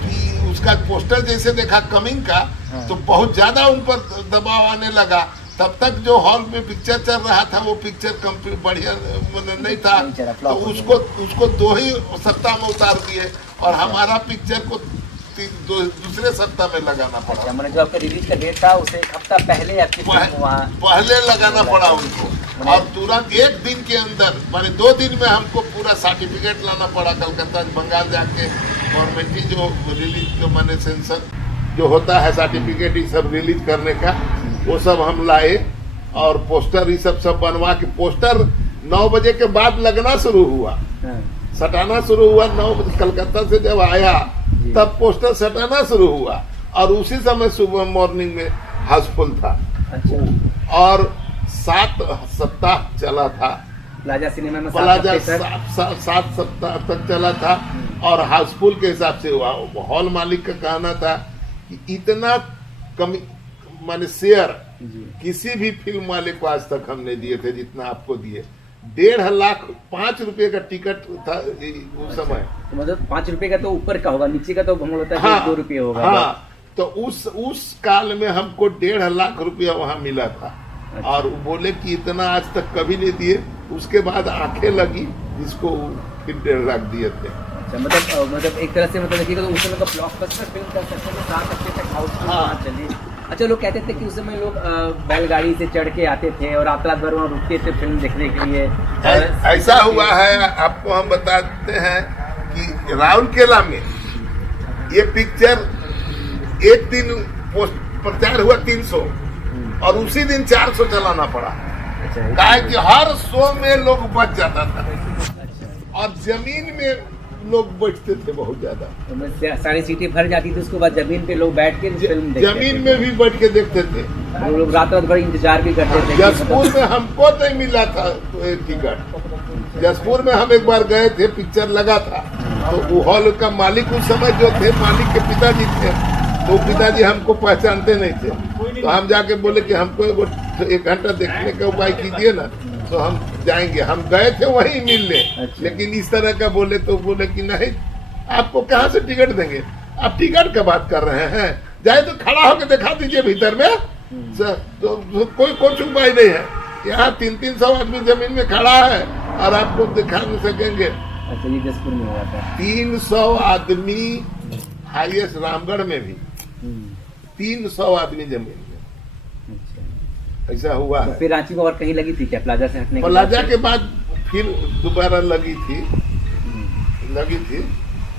कि उसका पोस्टर जैसे देखा कमिंग का, तो बहुत ज्यादा उन पर दबाव आने लगा। तब तक जो हॉल में पिक्चर चल रहा था वो पिक्चर बढ़िया नहीं था, तो उसको 2 ही सप्ताह में उतार दिए और हमारा पिक्चर को दूसरे सप्ताह में लगाना पड़ा। मैंने जो आपका रिलीज का डेट था उसे एक हफ्ता पहले आपकी पहले लगाना पड़ा उनको। और तुरंत एक दिन के अंदर माने 2 दिन में हमको पूरा सर्टिफिकेट लाना पड़ा कलकत्ता बंगाल जाके। गवर्नमेंट जो रिलीज जो मैंने सेंसर जो होता है सर्टिफिकेट ये सब रिलीज करने का, वो सब हम लाए और पोस्टर ये सब बनवा के पोस्टर 9 बजे के बाद लगना शुरू हुआ, सटाना शुरू हुआ। 9 बजे कलकत्ता से जब आया तब पोस्टर सटाना शुरू हुआ और उसी समय सुबह मॉर्निंग में हाउसफुल था। अच्छा। और 7 सप्ताह चला था प्लाजा सिनेमा में, 7 सप्ताह तक चला था और हाउसफुल के हिसाब से हुआ। हॉल मालिक का कहना था कि इतना कमी माने शेयर किसी भी फिल्म वाले को आज तक हमने दिए थे जितना आपको दिए। 1.5 लाख 5 रुपए का टिकट था उस समय। तो मतलब 5 रुपए का तो ऊपर का होगा, नीचे का तो हम लोग होता है 2 रुपये होगा। हाँ, तो उस काल में हमको 1.5 लाख रुपया वहाँ मिला था। अच्छा। और बोले कि इतना आज तक कभी नहीं दिए। उसके बाद आंखें लगी जिसको फिर 1.5 लाख दिए थे। अच्छा, मतलब एक तरह से मतलब देखिएगा तो उस समय का ब्लॉकबस्टर फिल्म कर सकते हैं 7 हफ्ते तक हाउसफुल चली। अच्छा, लोग कहते थे कि उस समय लोग बैलगाड़ी से चढ़ के आते थे और रात भर वहाँ रुकते थे फिल्म देखने के लिए। ऐसा हुआ है, आपको हम बताते हैं कि राउरकेला में ये पिक्चर एक दिन प्रचार हुआ 300 और उसी दिन 400 चलाना पड़ा। क्या कि हर शो में लोग बच जाता था और जमीन में लोग बैठते थे बहुत ज्यादा। तो सारी सीटें भर जाती थी, उसके बाद जमीन पे लोग बैठ के फिल्म देखते जमीन में भी बैठ के देखते थे। लोग रात रात भर इंतजार भी करते थे। जसपुर में हमको नहीं मिला था टिकट। जसपुर में हम एक बार गए थे, पिक्चर लगा था, तो वो हॉल का मालिक उस समय जो थे, मालिक के पिताजी थे, तो पिताजी हमको पहचानते नहीं थे। तो हम जाके बोले कि हमको 1 घंटा देखने का उपाय कीजिए ना, तो हम जाएंगे। हम गए थे वहीं मिलने। अच्छा। लेकिन इस तरह का बोले तो बोले कि नहीं, आपको कहाँ से टिकट देंगे, आप टिकट का बात कर रहे हैं, जाए तो खड़ा होकर दिखा दीजिए भीतर में। तो कोई कुछ उपाय नहीं है, यहाँ 300 आदमी जमीन में खड़ा है और आपको दिखा नहीं सकेंगे। अच्छा, ये जसपुर में हुआ था। 300 आदमी हाईएस्ट रामगढ़ में भी 300 आदमी जमीन में। ऐसा हुआ तो फिर रांची में और कहीं लगी थी क्या प्लाजा से हटने प्लाजा के बाद फिर दोबारा लगी थी,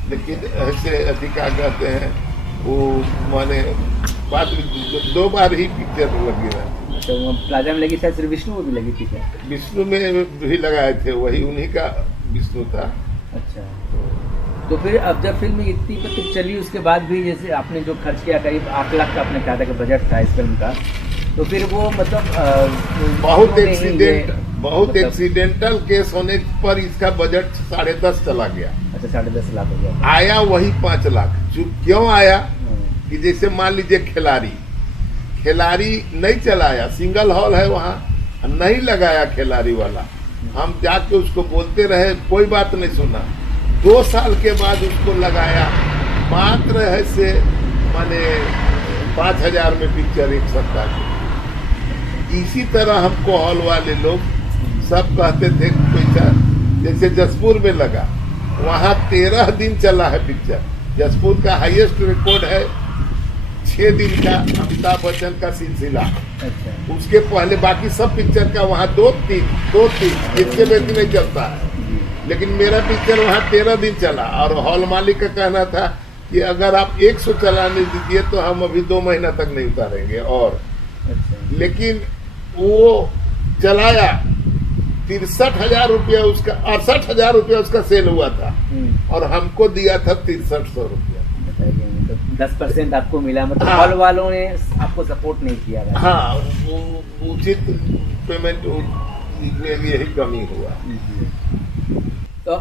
लेकिन ऐसे अधिका कहते हैं वो माने बाद 2 बार ही पिक्चर लगी रहा। तो प्लाजा में लगी शायद सिर्फ विष्णु में भी लगी थी क्या? विष्णु में भी लगाए थे, वही उन्हीं का विष्णु था। अच्छा। तो फिर अब जब फिल्म इतनी तक चली उसके बाद भी जैसे आपने जो खर्च किया करीब 8 लाख का आपने कहा था कि बजट था इस फिल्म का, तो फिर वो मतलब बहुत एक्सीडेंटल केस होने पर इसका बजट 10.5 चला गया। अच्छा 10.5 लाख हो गया, आया वही 5 लाख। क्यों आया कि जैसे मान लीजिए खिलाड़ी नहीं चलाया, सिंगल हॉल है वहाँ, नहीं लगाया खिलाड़ी वाला, हम जाके उसको बोलते रहे, कोई बात नहीं सुना। 2 साल के बाद उसको लगाया, मात्र है से माने 5,000 में पिक्चर एक सप्ताह की। इसी तरह हमको हॉल वाले लोग सब कहते थे पैसा, जैसे जसपुर में लगा, वहाँ 13 दिन चला है पिक्चर। जसपुर का हाईएस्ट रिकॉर्ड है 6 दिन का अमिताभ बच्चन का सिलसिला। अच्छा। उसके पहले बाकी सब पिक्चर का वहाँ 2-3 इसके बेसी नहीं चलता है, लेकिन मेरा पिक्चर वहाँ 13 दिन चला। और हॉल मालिक का कहना था कि अगर आप 100 चलाने दीजिए तो हम अभी 2 महीना तक नहीं उतारेंगे। और अच्छा। लेकिन वो चलाया, 63,000 रुपया उसका, 68,000 रुपया उसका सेल हुआ था और हमको दिया था 6300 रुपया। 10% आपको मिला, मतलब हॉल वालों ने आपको सपोर्ट नहीं किया। हाँ, उचित पेमेंट में यही कमी हुआ। तो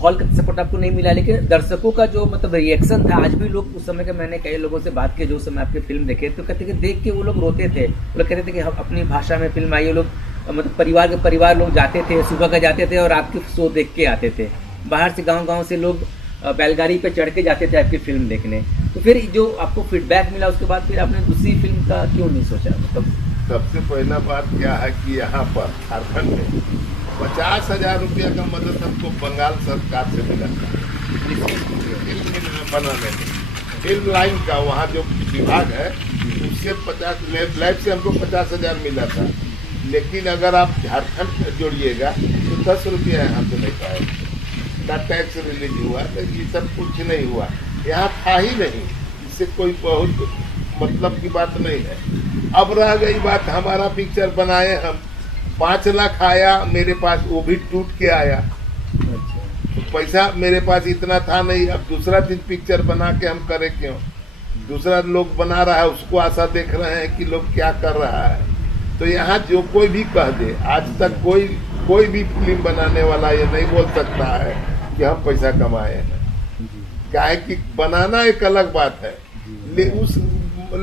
हॉल का सपोर्ट आपको नहीं मिला, लेकिन दर्शकों का जो मतलब रिएक्शन था, आज भी लोग उस समय के, मैंने कई लोगों से बात की जो समय आपकी फिल्म देखे तो कहते कि देख के वो लोग रोते थे। वो लोग कहते थे कि अपनी भाषा में फिल्म आई, लोग मतलब परिवार लोग जाते थे, सुबह का जाते थे और आपकी शो देख के आते थे। बाहर से गाँव से लोग बैलगाड़ी पे चढ़ के जाते थे आपकी फिल्म देखने। तो फिर जो आपको फीडबैक मिला उसके बाद फिर आपने दूसरी फिल्म का क्यों नहीं सोचा? मतलब सबसे पहला बात क्या है कि यहाँ पर झारखंड में 50,000 रुपया का मदद हमको बंगाल सरकार से मिला था फिल्म बनाने में। फिल्म लाइन का वहाँ जो विभाग है उससे 50 लैब से हमको 50,000 मिला था। लेकिन अगर आप झारखंड जोड़िएगा तो 10 रुपया यहाँ से नहीं पाएगा। टैक्स रिलीज हुआ तो ये सब कुछ नहीं हुआ, यहाँ था ही नहीं। इससे कोई बहुत मतलब की बात नहीं है। अब रह गई बात, हमारा पिक्चर बनाए हम, 5 लाख आया मेरे पास, वो भी टूट के आया। तो पैसा मेरे पास इतना था नहीं। अब दूसरा चीज पिक्चर बना के हम करें क्यों? दूसरा लोग बना रहा है, उसको आशा देख रहे हैं कि लोग क्या कर रहा है। तो यहाँ जो कोई भी कह दे, आज तक कोई भी फिल्म बनाने वाला ये नहीं बोल सकता है कि हम पैसा कमाए हैं। क्या है कि बनाना एक अलग बात है, उस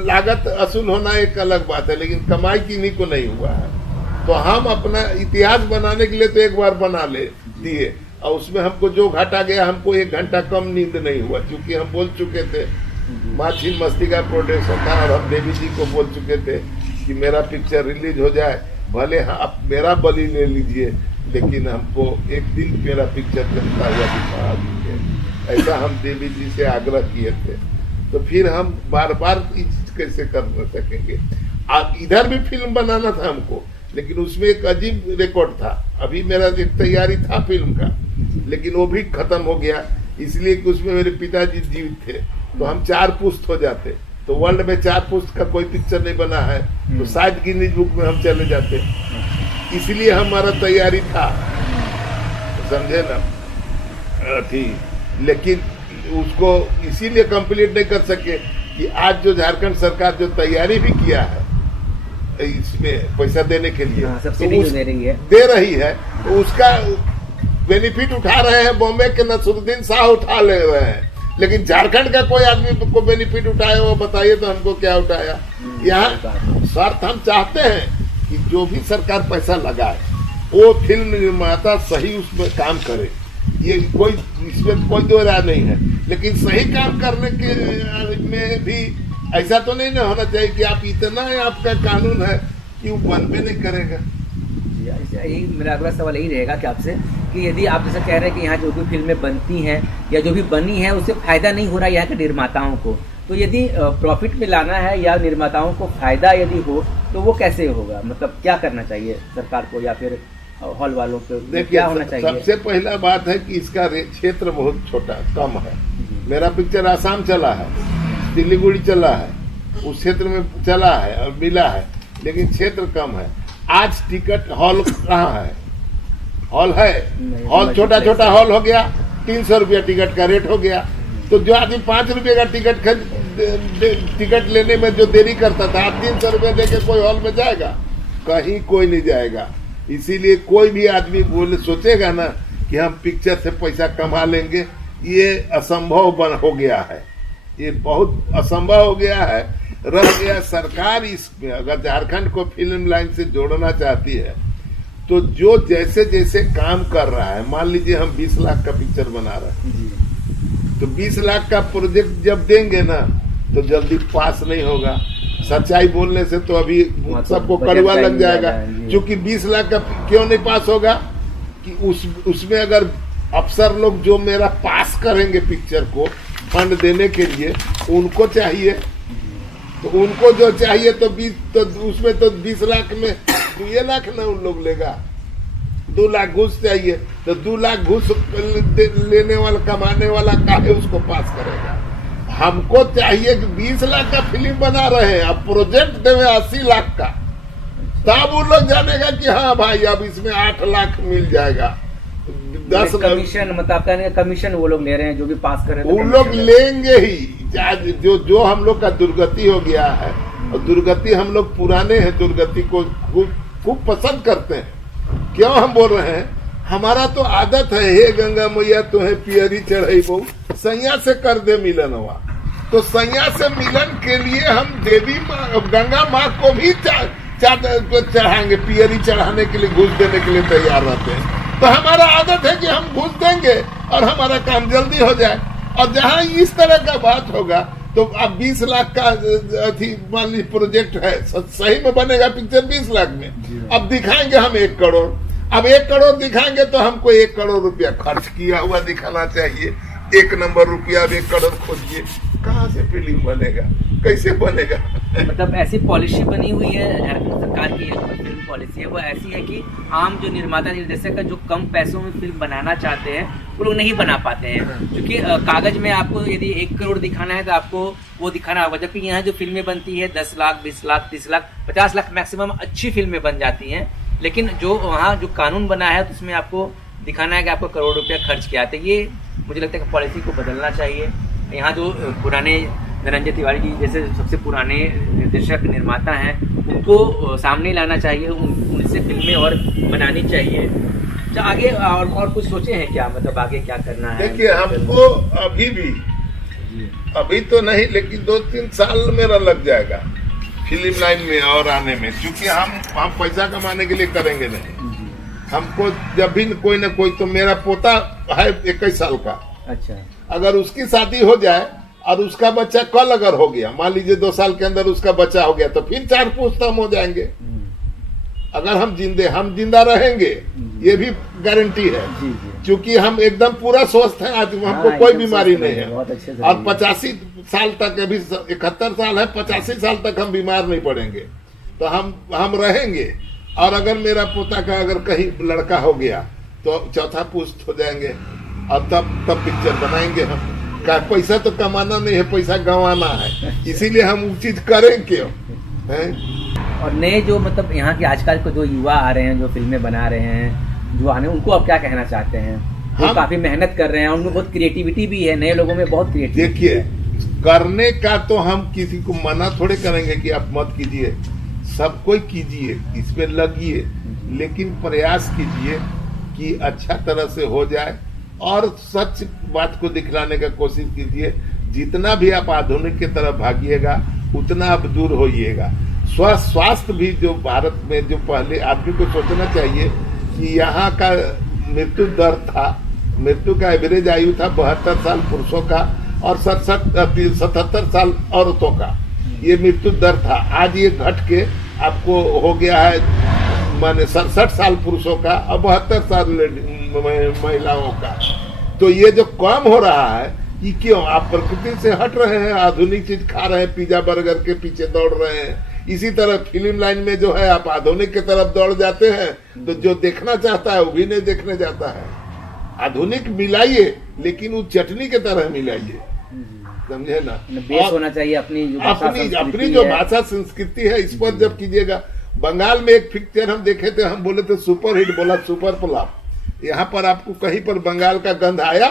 लागत असूल होना एक अलग बात है, लेकिन कमाई किन्हीं को नहीं हुआ है। तो हम अपना इतिहास बनाने के लिए तो एक बार बना ले दिए, और उसमें हमको जो घाटा गया, हमको 1 घंटा कम नींद नहीं हुआ, क्योंकि हम बोल चुके थे, माँ छीन मस्ती का प्रोड्यूसर था और हम देवी जी को बोल चुके थे कि मेरा पिक्चर रिलीज हो जाए, भले आप मेरा बलि ले लीजिए, लेकिन हमको एक दिन मेरा पिक्चर चलता हुआ दिखा दीजिए। ऐसा हम देवी जी से आग्रह किए थे। तो फिर हम बार बार कैसे कर सकेंगे? इधर भी फिल्म बनाना था हमको, लेकिन उसमें एक अजीब रिकॉर्ड था। अभी मेरा एक तैयारी था फिल्म का, लेकिन वो भी खत्म हो गया, इसलिए कि उसमें मेरे पिताजी जीवित थे। तो हम 4 पुस्त हो जाते, तो वर्ल्ड में 4 पुस्त का कोई पिक्चर नहीं बना है, तो शायद गिनीज बुक में हम चले जाते। इसलिए हमारा तैयारी था, समझे ना? ठीक, लेकिन उसको इसीलिए कंप्लीट नहीं कर सके कि आज जो झारखंड सरकार जो तैयारी भी किया है इसमें पैसा देने के लिए, सब्सिडी तो दे रही है, तो उसका बेनिफिट उठा रहे हैं। बॉम्बे के नसरुद्दीन शाह उठा ले रहे हैं, लेकिन झारखंड का कोई आदमी को बेनिफिट उठाया वो बताइए तो हमको क्या उठाया? यहाँ स्वार्थ हम चाहते हैं कि जो भी सरकार पैसा लगाए वो फिल्म निर्माता सही उसमें काम करे, ये कोई इसमें कोई दो राय नहीं है। लेकिन सही काम करने के में भी ऐसा तो नहीं ना होना चाहिए कि आप इतना आपका कानून है कि वो बनबे नहीं करेगा। यही मेरा अगला सवाल यही रहेगा कि आपसे कि यदि आप जैसा कह रहे हैं कि यहाँ जो भी फिल्में बनती हैं या जो भी बनी है उससे फायदा नहीं हो रहा यहाँ के निर्माताओं को, तो यदि प्रॉफिट में लाना है या निर्माताओं को फायदा यदि हो तो वो कैसे होगा? मतलब क्या करना चाहिए सरकार को या फिर हॉल वालों को? क्या होना चाहिए? सबसे पहला बात है कि इसका क्षेत्र बहुत छोटा कम है। मेरा पिक्चर आसाम चला है, सिलीगुड़ी चला है, उस क्षेत्र में चला है और मिला है, लेकिन क्षेत्र कम है। आज टिकट हॉल कहाँ है? हॉल है, हॉल छोटा छोटा हॉल हो गया, 300 रुपया टिकट का रेट हो गया। तो जो आदमी 5 रुपये का टिकट लेने में जो देरी करता था, आप 300 रुपये दे के कोई हॉल में जाएगा? कहीं कोई नहीं जाएगा। इसीलिए कोई भी आदमी सोचेगा ना कि हम पिक्चर से पैसा कमा लेंगे, ये असंभव हो गया है, ये बहुत असंभव हो गया है। रह गया सरकार इसमें अगर झारखंड को फिल्म लाइन से जोड़ना चाहती है तो जो जैसे जैसे काम कर रहा है, मान लीजिए हम 20 लाख का पिक्चर बना रहे हैं, तो 20 लाख का प्रोजेक्ट जब देंगे ना तो जल्दी पास नहीं होगा। सच्चाई बोलने से तो अभी सबको कड़वा लग जाएगा, क्योंकि 20 लाख का क्यों नहीं पास होगा कि उसमें अगर अफसर लोग जो मेरा पास करेंगे पिक्चर को फंड देने के लिए, उनको चाहिए, तो उनको जो चाहिए तो उसमें तो 20 लाख में 2 लाख ना उन लोग लेगा। 2 लाख घूस चाहिए, तो 2 लाख घूस लेने वाला कमाने वाला काहे उसको पास करेगा? हमको चाहिए कि 20 लाख का फिल्म बना रहे हैं, अब प्रोजेक्ट देवे 80 लाख का, तब उन लोग जानेगा कि हाँ भाई अब इसमें 8 लाख मिल जाएगा। 10 कमीशन, मतलब कहने का कमीशन वो लोग ले रहे हैं जो भी पास कर रहे हैं, उन लोग लेंगे ही। जो हम लोग का दुर्गति हो गया है, और दुर्गति हम लोग पुराने हैं, दुर्गति को खूब पसंद करते हैं। क्यों हम बोल रहे हैं? हमारा तो आदत है, हे गंगा मैया तुम्हें पियरी चढ़ाई बहु, सैया से कर दे मिलन हुआ। तो सैया से मिलन के लिए हम देवी गंगा माँ को भी चढ़ाएंगे, पियरी चढ़ाने के लिए, घूस देने के लिए तैयार रहते हैं। तो हमारा आदत है कि हम घूस देंगे और हमारा काम जल्दी हो जाए। और जहाँ इस तरह का बात होगा तो अब 20 लाख का मान लीजिए प्रोजेक्ट है, सही में बनेगा पिक्चर 20 लाख में, अब दिखाएंगे हम 1 करोड़। अब 1 करोड़ दिखाएंगे तो हमको 1 करोड़ रुपया खर्च किया हुआ दिखाना चाहिए। 1 नंबर रुपया अब 1 करोड़ खोजिए, कहाँ से फिल्म बनेगा, कैसे बनेगा? मतलब ऐसी पॉलिसी बनी हुई है झारखंड सरकार की, फिल्म पॉलिसी है वो ऐसी है कि आम जो निर्माता निर्देशक का जो कम पैसों में फिल्म बनाना चाहते हैं वो लोग नहीं बना पाते हैं, क्योंकि कागज में आपको यदि 1 करोड़ दिखाना है तो आपको वो दिखाना होगा। जबकि यहाँ जो फिल्में बनती है 10 लाख, 20 लाख, 30 लाख, 50 लाख मैक्सिमम अच्छी फिल्में बन जाती हैं, लेकिन जो वहाँ जो कानून बना है तो उसमें आपको दिखाना है कि आपको करोड़ रुपया खर्च किया। तो ये मुझे लगता है कि पॉलिसी को बदलना चाहिए। यहाँ जो पुराने निरंजन तिवारी जी जैसे सबसे पुराने निर्देशक निर्माता हैं उनको सामने लाना चाहिए, उनसे फिल्में और बनानी चाहिए। तो आगे और कुछ सोचे हैं क्या, मतलब आगे क्या करना है? देखिए हमको अभी तो नहीं, लेकिन 2-3 साल मेरा लग जाएगा फिल्म लाइन में और आने में, क्योंकि हम पैसा कमाने के लिए करेंगे नहीं। हमको जब भी कोई ना कोई, तो मेरा पोता है 21 साल का, अच्छा, अगर उसकी शादी हो जाए और उसका बच्चा कल अगर हो गया, मान लीजिए 2 साल के अंदर उसका बच्चा हो गया, तो फिर 4 पुश्त हम हो जाएंगे। अगर हम जिंदा रहेंगे, ये भी गारंटी है, क्योंकि हम एकदम पूरा स्वस्थ हैं, आज हमको कोई बीमारी नहीं है। और 85 साल तक, अभी 71 साल है, 85 साल तक हम बीमार नहीं पड़ेंगे, तो हम रहेंगे। और अगर मेरा पोता का अगर कहीं लड़का हो गया तो 4था पुश्त हो जाएंगे, और तब पिक्चर बनाएंगे हम। का पैसा तो कमाना नहीं है, पैसा गंवाना है, इसीलिए हम वो चीज करें क्यों हैं? और नए जो मतलब यहाँ के आजकल को जो युवा आ रहे हैं, जो फिल्में बना रहे हैं, जो आने, उनको आप क्या कहना चाहते हैं? वो काफी मेहनत कर रहे हैं, उनमें बहुत क्रिएटिविटी भी है, नए लोगों में बहुत क्रिएटिविटी। देखिए, करने का तो हम किसी को मना थोड़े करेंगे कि आप मत कीजिए, सब कोई कीजिए, इसमें लगिए, लेकिन प्रयास कीजिए कि अच्छा तरह से हो जाए और सच बात को दिखलाने का कोशिश कीजिए। जितना भी आप आधुनिक की तरफ भागिएगा उतना आप दूर होइएगा। स्वास्थ्य भी जो भारत में, जो पहले आदमी को सोचना चाहिए कि यहाँ का मृत्यु दर था, मृत्यु का एवरेज आयु था 72 साल पुरुषों का और 77 साल औरतों का, ये मृत्यु दर था। आज ये घट के आपको हो गया है माने 67 साल पुरुषों का और 72 साल महिलाओं का। तो ये जो कम हो रहा है, ये क्यों? आप प्रकृति से हट रहे हैं, आधुनिक चीज खा रहे हैं, पिज्जा बर्गर के पीछे दौड़ रहे हैं। इसी तरह फिल्म लाइन में जो है आप आधुनिक की तरफ दौड़ जाते हैं, तो जो देखना चाहता है वो भी नहीं देखने जाता है। आधुनिक मिलाइए, लेकिन वो चटनी की तरह मिलाइए, समझे ना? बेस होना चाहिए अपनी जो भाषा संस्कृति है, इस पर जब कीजिएगा। बंगाल में एक पिक्चर हम देखे थे, हम बोले थे सुपर हिट, बोला सुपर फ्लॉप। यहाँ पर आपको कहीं पर बंगाल का गंध आया?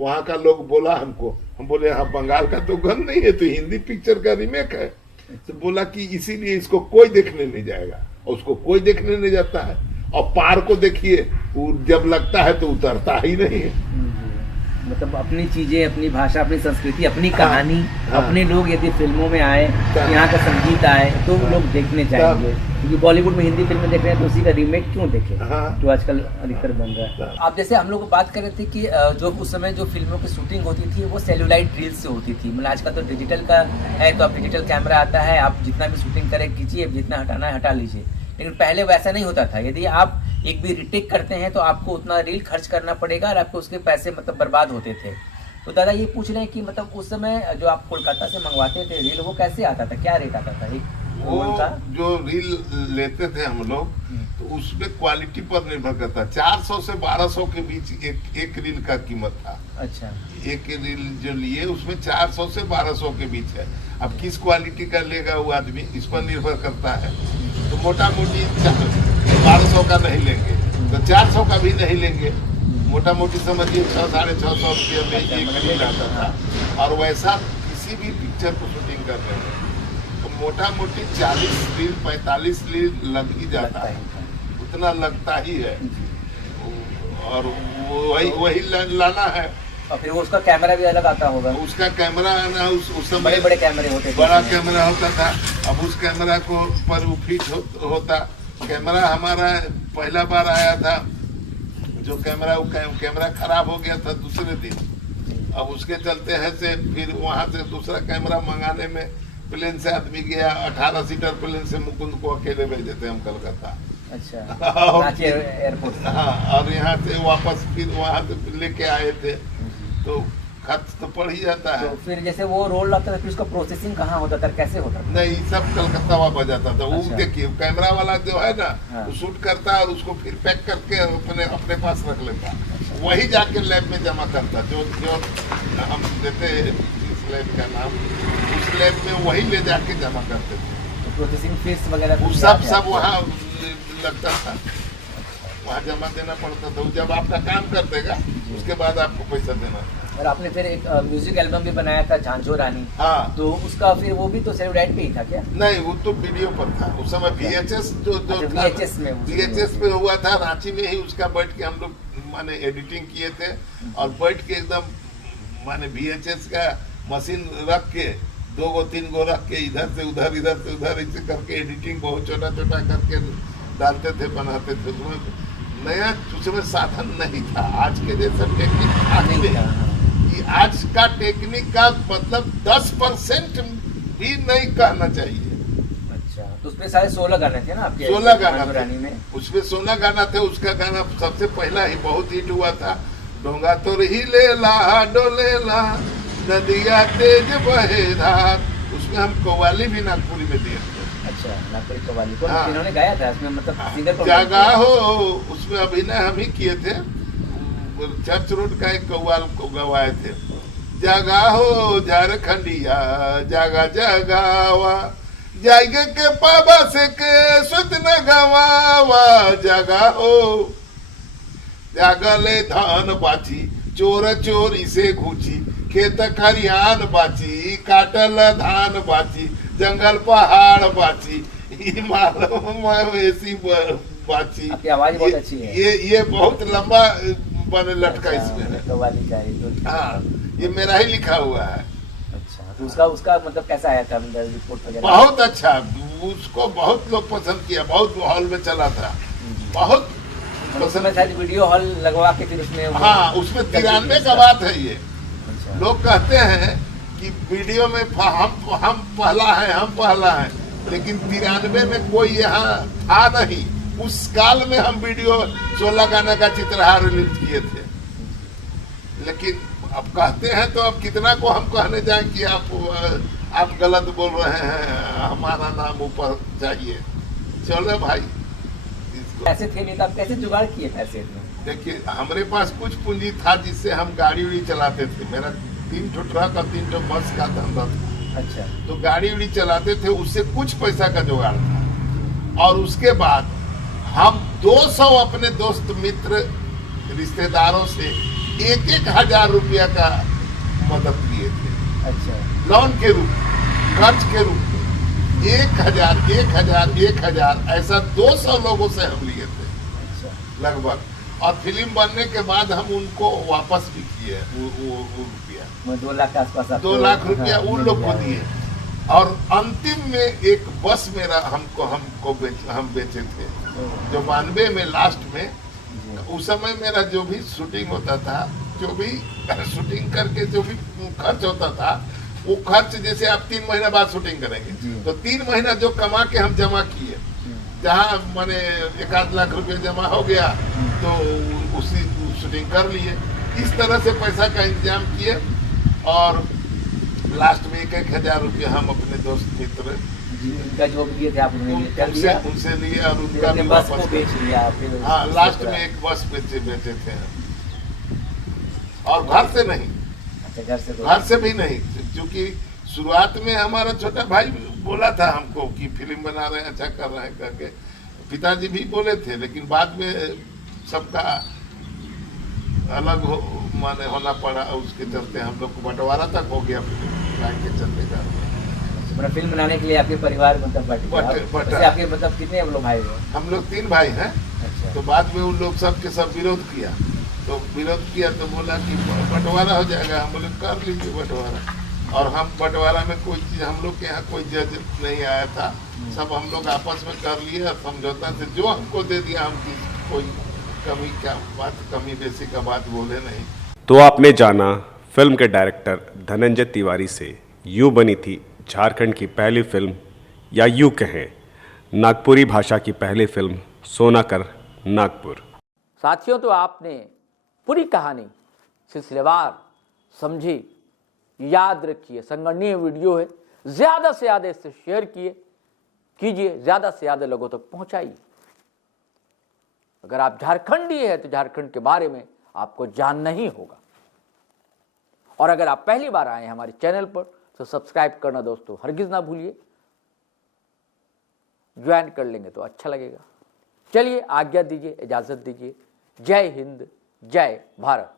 वहाँ का लोग बोला हमको, हम बोले यहाँ बंगाल का तो गन नहीं है, तो हिंदी पिक्चर का रीमेक है। तो बोला कि इसीलिए इसको कोई देखने नहीं जाएगा, और उसको कोई देखने नहीं जाता है। और पार को देखिए, वो जब लगता है तो उतरता ही नहीं है। मतलब अपनी चीजें, अपनी भाषा, अपनी संस्कृति, अपनी कहानी, हाँ। अपने लोग यदि फिल्मों में आए, हाँ। यहाँ का संगीत आए, तो हाँ। लोग देखने जाएंगे। क्योंकि बॉलीवुड में हिंदी फिल्में देख रहे हैं तो उसी का रीमेक क्यों देखें, हाँ। जो आजकल अधिकतर बन रहा है। हाँ। आप जैसे हम लोग बात कर रहे थे कि जो उस समय जो फिल्मों की शूटिंग होती थी वो सेलुलाइट रील से होती थी। मतलब आजकल तो डिजिटल का है, तो अब डिजिटल कैमरा आता है, आप जितना भी शूटिंग करें कीजिए, जितना हटाना है हटा लीजिए। लेकिन पहले वैसा नहीं होता था। यदि आप एक भी रिटेक करते हैं तो आपको उतना रील खर्च करना पड़ेगा और आपको उसके पैसे मतलब बर्बाद होते थे। तो दादा ये पूछ रहे हैं कि मतलब उस समय जो आप कोलकाता से मंगवाते थे रील, वो कैसे आता था, क्या रेट आता था एक वो रोल का? जो रील लेते थे हम लोग, तो उसमें क्वालिटी पर निर्भर करता। 400 से 1200 के बीच एक रील का कीमत था। अच्छा, एक रील जो लिए उसमें 400 से 1200 के बीच है। अब किस क्वालिटी का लेगा वो आदमी, इस पर निर्भर करता है। तो मोटा मोटी 1200 का नहीं लेंगे तो 400 का भी नहीं लेंगे। मोटा मोटी समझिए 600-650 रुपये में एक रील आता था। और वैसा किसी भी पिक्चर को शूटिंग कर रहे हैं तो मोटा मोटी 40 रील 45 रील लग ही जाता है, उतना लगता ही है। और वही लाना है। और फिर वो उसका कैमरा भी अलग आता होगा। उसका कैमरा ना उस समय बड़े बड़े कैमरे होते थे, बड़ा कैमरा होता था। अब उस कैमरा को पर वो फिट होता। कैमरा हमारा पहला बार आया था जो कैमरा, वो कैमरा खराब हो गया था दूसरे दिन। अब उसके चलते है से फिर वहां से दूसरा कैमरा मंगाने में प्लेन से आदमी गया, 18 सीटर प्लेन से मुकुंद को अकेले भेज देते हम कलकत्ता। अच्छा, एयरपोर्ट। हाँ, और यहाँ से वापस फिर वहां से लेके आए थे, तो खर्च तो पड़ ही जाता है। तो फिर जैसे वो रोल लगता था, फिर उसका प्रोसेसिंग कहाँ होता था, कैसे होता था? नहीं, सब कलकत्ता वापस जाता था। वो अच्छा। देखिए कैमरा वाला जो है ना, हाँ। वो शूट करता है और उसको फिर पैक करके अपने पास रख लेता। वही जाके लैब में जमा करता। जो हम देते इस लैब का नाम, उस लैब में वही ले जाके जमा करते थे। तो प्रोसेसिंग फीस वगैरह वो सब वहाँ लगता था, वहाँ जमा देना पड़ता था। वो जब आपका काम कर देगा उसके बाद आपको पैसा देना। और आपने फिर एक म्यूजिक एल्बम भी बनाया था, झांझो रानी। हाँ, तो उसका फिर वो भी तो सेलुलाइट पे ही था क्या? नहीं, वो तो वीडियो पर था उस समय। VHS जो था, VHS में VHS पे हुआ था रांची में ही। उसका बैठ के हम लोग माने एडिटिंग किए थे, और बैठ के एकदम माने VHS का मशीन रख के 2 गो 3 गो रख के इधर से उधर ऐसे करके एडिटिंग बहुत छोटा छोटा करके डालते थे, बनाते थे। उसमें नया उसमें साधन नहीं था, आज के जैसा टेक्निक था नहीं। कि आज का टेक्निक का मतलब 10% भी नहीं कहना चाहिए। अच्छा, तो उसमें सारे 16 गाने थे ना आपके? 16 गाना झांझो थे रानी में। उसमें 16 गाना थे। उसका गाना सबसे पहला ही बहुत हिट हुआ था, डोंगा तोर ही लेला डोलेला नदिया तेज बहे धार। उसमें हम कव्वाली भी नागपुरी में दिए थे। अच्छा, नागपुरी कव्वाली को हाँ। इन्होंने गाया था इसमें, मतलब सिंगर को जागा हो, उसमें अभिनय हम ही किए थे। चर्च रोड का एक कव्वाल को गवाए थे। जागा हो झारखंडिया जागा जगावा, जाएगा के पाबा से के सुत न गवावा। जागा हो, जागले धान बाची चोर चोरी से घूची, खेत खरियान बाची काटल धान बाची, जंगल पहाड़ बाची, मवेशी बाची। आपकी आवाज बहुत अच्छी है। ये बहुत लंबा बने लटका इसमें है। कव्वाली का है तो। हाँ, ये मेरा ही लिखा हुआ है। अच्छा, तो उसका मतलब कैसा आया था रिपोर्ट वगैरह? बहुत अच्छा, उसको बहुत लोग पसंद किया, बहुत हॉल में चला था, बहुत उस समय शायद वीडियो हॉल लगवा के फिर उसमें हाँ, उसमें 93 का बात है ये। अच्छा। लोग कहते हैं कि वीडियो में हम पहला है, लेकिन 93 में कोई यहाँ था नहीं। उस काल में हम वीडियो 16 गाना का चित्रहार रिलीज किए थे। लेकिन अब कहते हैं तो अब कितना को हम कहने जाएं कि आप गलत बोल रहे हैं, हमारा नाम ऊपर चाहिए। चलो भाई, पैसे थे नहीं तो आप कैसे जुगाड़ किए पैसे में? देखिए हमारे पास कुछ पूंजी था जिससे हम गाड़ी उड़ी चलाते थे। मेरा 3 ठो ट्रक और 3 ठो बस का धंधा था। अच्छा, तो गाड़ी उड़ी चलाते थे, उससे कुछ पैसा का जुगाड़ था। और उसके बाद हम 200 अपने दोस्त मित्र रिश्तेदारों से 1,000 रुपया का मदद किए थे, अच्छा लोन के रूप खर्च के रूप में 1,000 ऐसा 200 लोगों से हम लिए थे अच्छा लगभग। और फिल्म बनने के बाद हम उनको वापस भी किए वो रुपया, 2 लाख के आसपास 2 लाख रुपया उन लोग को दिए। और अंतिम में एक बस मेरा हम बेचे थे, जो 92 में लास्ट में। उस समय मेरा जो भी शूटिंग होता था, जो भी शूटिंग करके जो भी खर्च होता था, वो खर्च जैसे आप 3 महीना बाद शूटिंग करेंगे तो 3 महीना जो कमा के हम जमा किए, जहाँ मैंने 1-8 लाख रुपए जमा हो गया तो उसी शूटिंग कर लिए। इस तरह से पैसा का इंतजाम किए और लास्ट में 1,000 रुपया हम अपने दोस्त मित्र उनका जो लिए थे आप उनसे लिए और उनका भी बस को वापस बेच लिया फिर। हाँ, लास्ट में एक बस बेचे थे और घर से नहीं, अच्छा घर से भी नहीं, क्योंकि शुरुआत में हमारा छोटा भाई बोला था हमको कि फिल्म बना रहे हैं, अच्छा कर रहे हैं करके। पिताजी भी बोले थे, लेकिन बाद में सबका अलग माने होना पड़ा, उसके चलते हम लोग को बंटवारा तक हो गया फिल्म के चलते का। मतलब फिल्म बनाने के लिए आपके परिवार मतलब आपके मतलब कितने लोग भाई हो? हम लोग 3 भाई हैं। अच्छा तो बाद में उन लोग सब के सब विरोध किया, तो बोला कि बंटवारा हो जाएगा। हम बोले कर लीजिए बंटवारा। और हम बंटवारा में कोई चीज, हम लोग के यहाँ कोई जज नहीं आया था, सब हम लोग आपस में कर लिए और समझौता से जो हमको दे दिया, हम कोई कमी बेसी का बात बोले नहीं। तो आपने जाना फिल्म के डायरेक्टर धनंजय तिवारी से यूँ बनी थी झारखंड की पहली फिल्म, या यूँ कहें नागपुरी भाषा की पहली फिल्म सोनाकर नागपुर। साथियों, तो आपने पूरी कहानी सिलसिलेवार समझी, याद रखिए, संगणनीय वीडियो है, ज़्यादा से ज़्यादा इससे शेयर कीजिए, ज़्यादा से ज़्यादा लोगों तक पहुंचाइए। अगर आप झारखंडी है तो झारखंड के बारे में आपको जानना ही होगा। और अगर आप पहली बार आए हैं हमारे चैनल पर तो सब्सक्राइब करना दोस्तों हरगिज ना भूलिए, ज्वाइन कर लेंगे तो अच्छा लगेगा। चलिए आज्ञा दीजिए, इजाजत दीजिए। जय हिंद, जय भारत।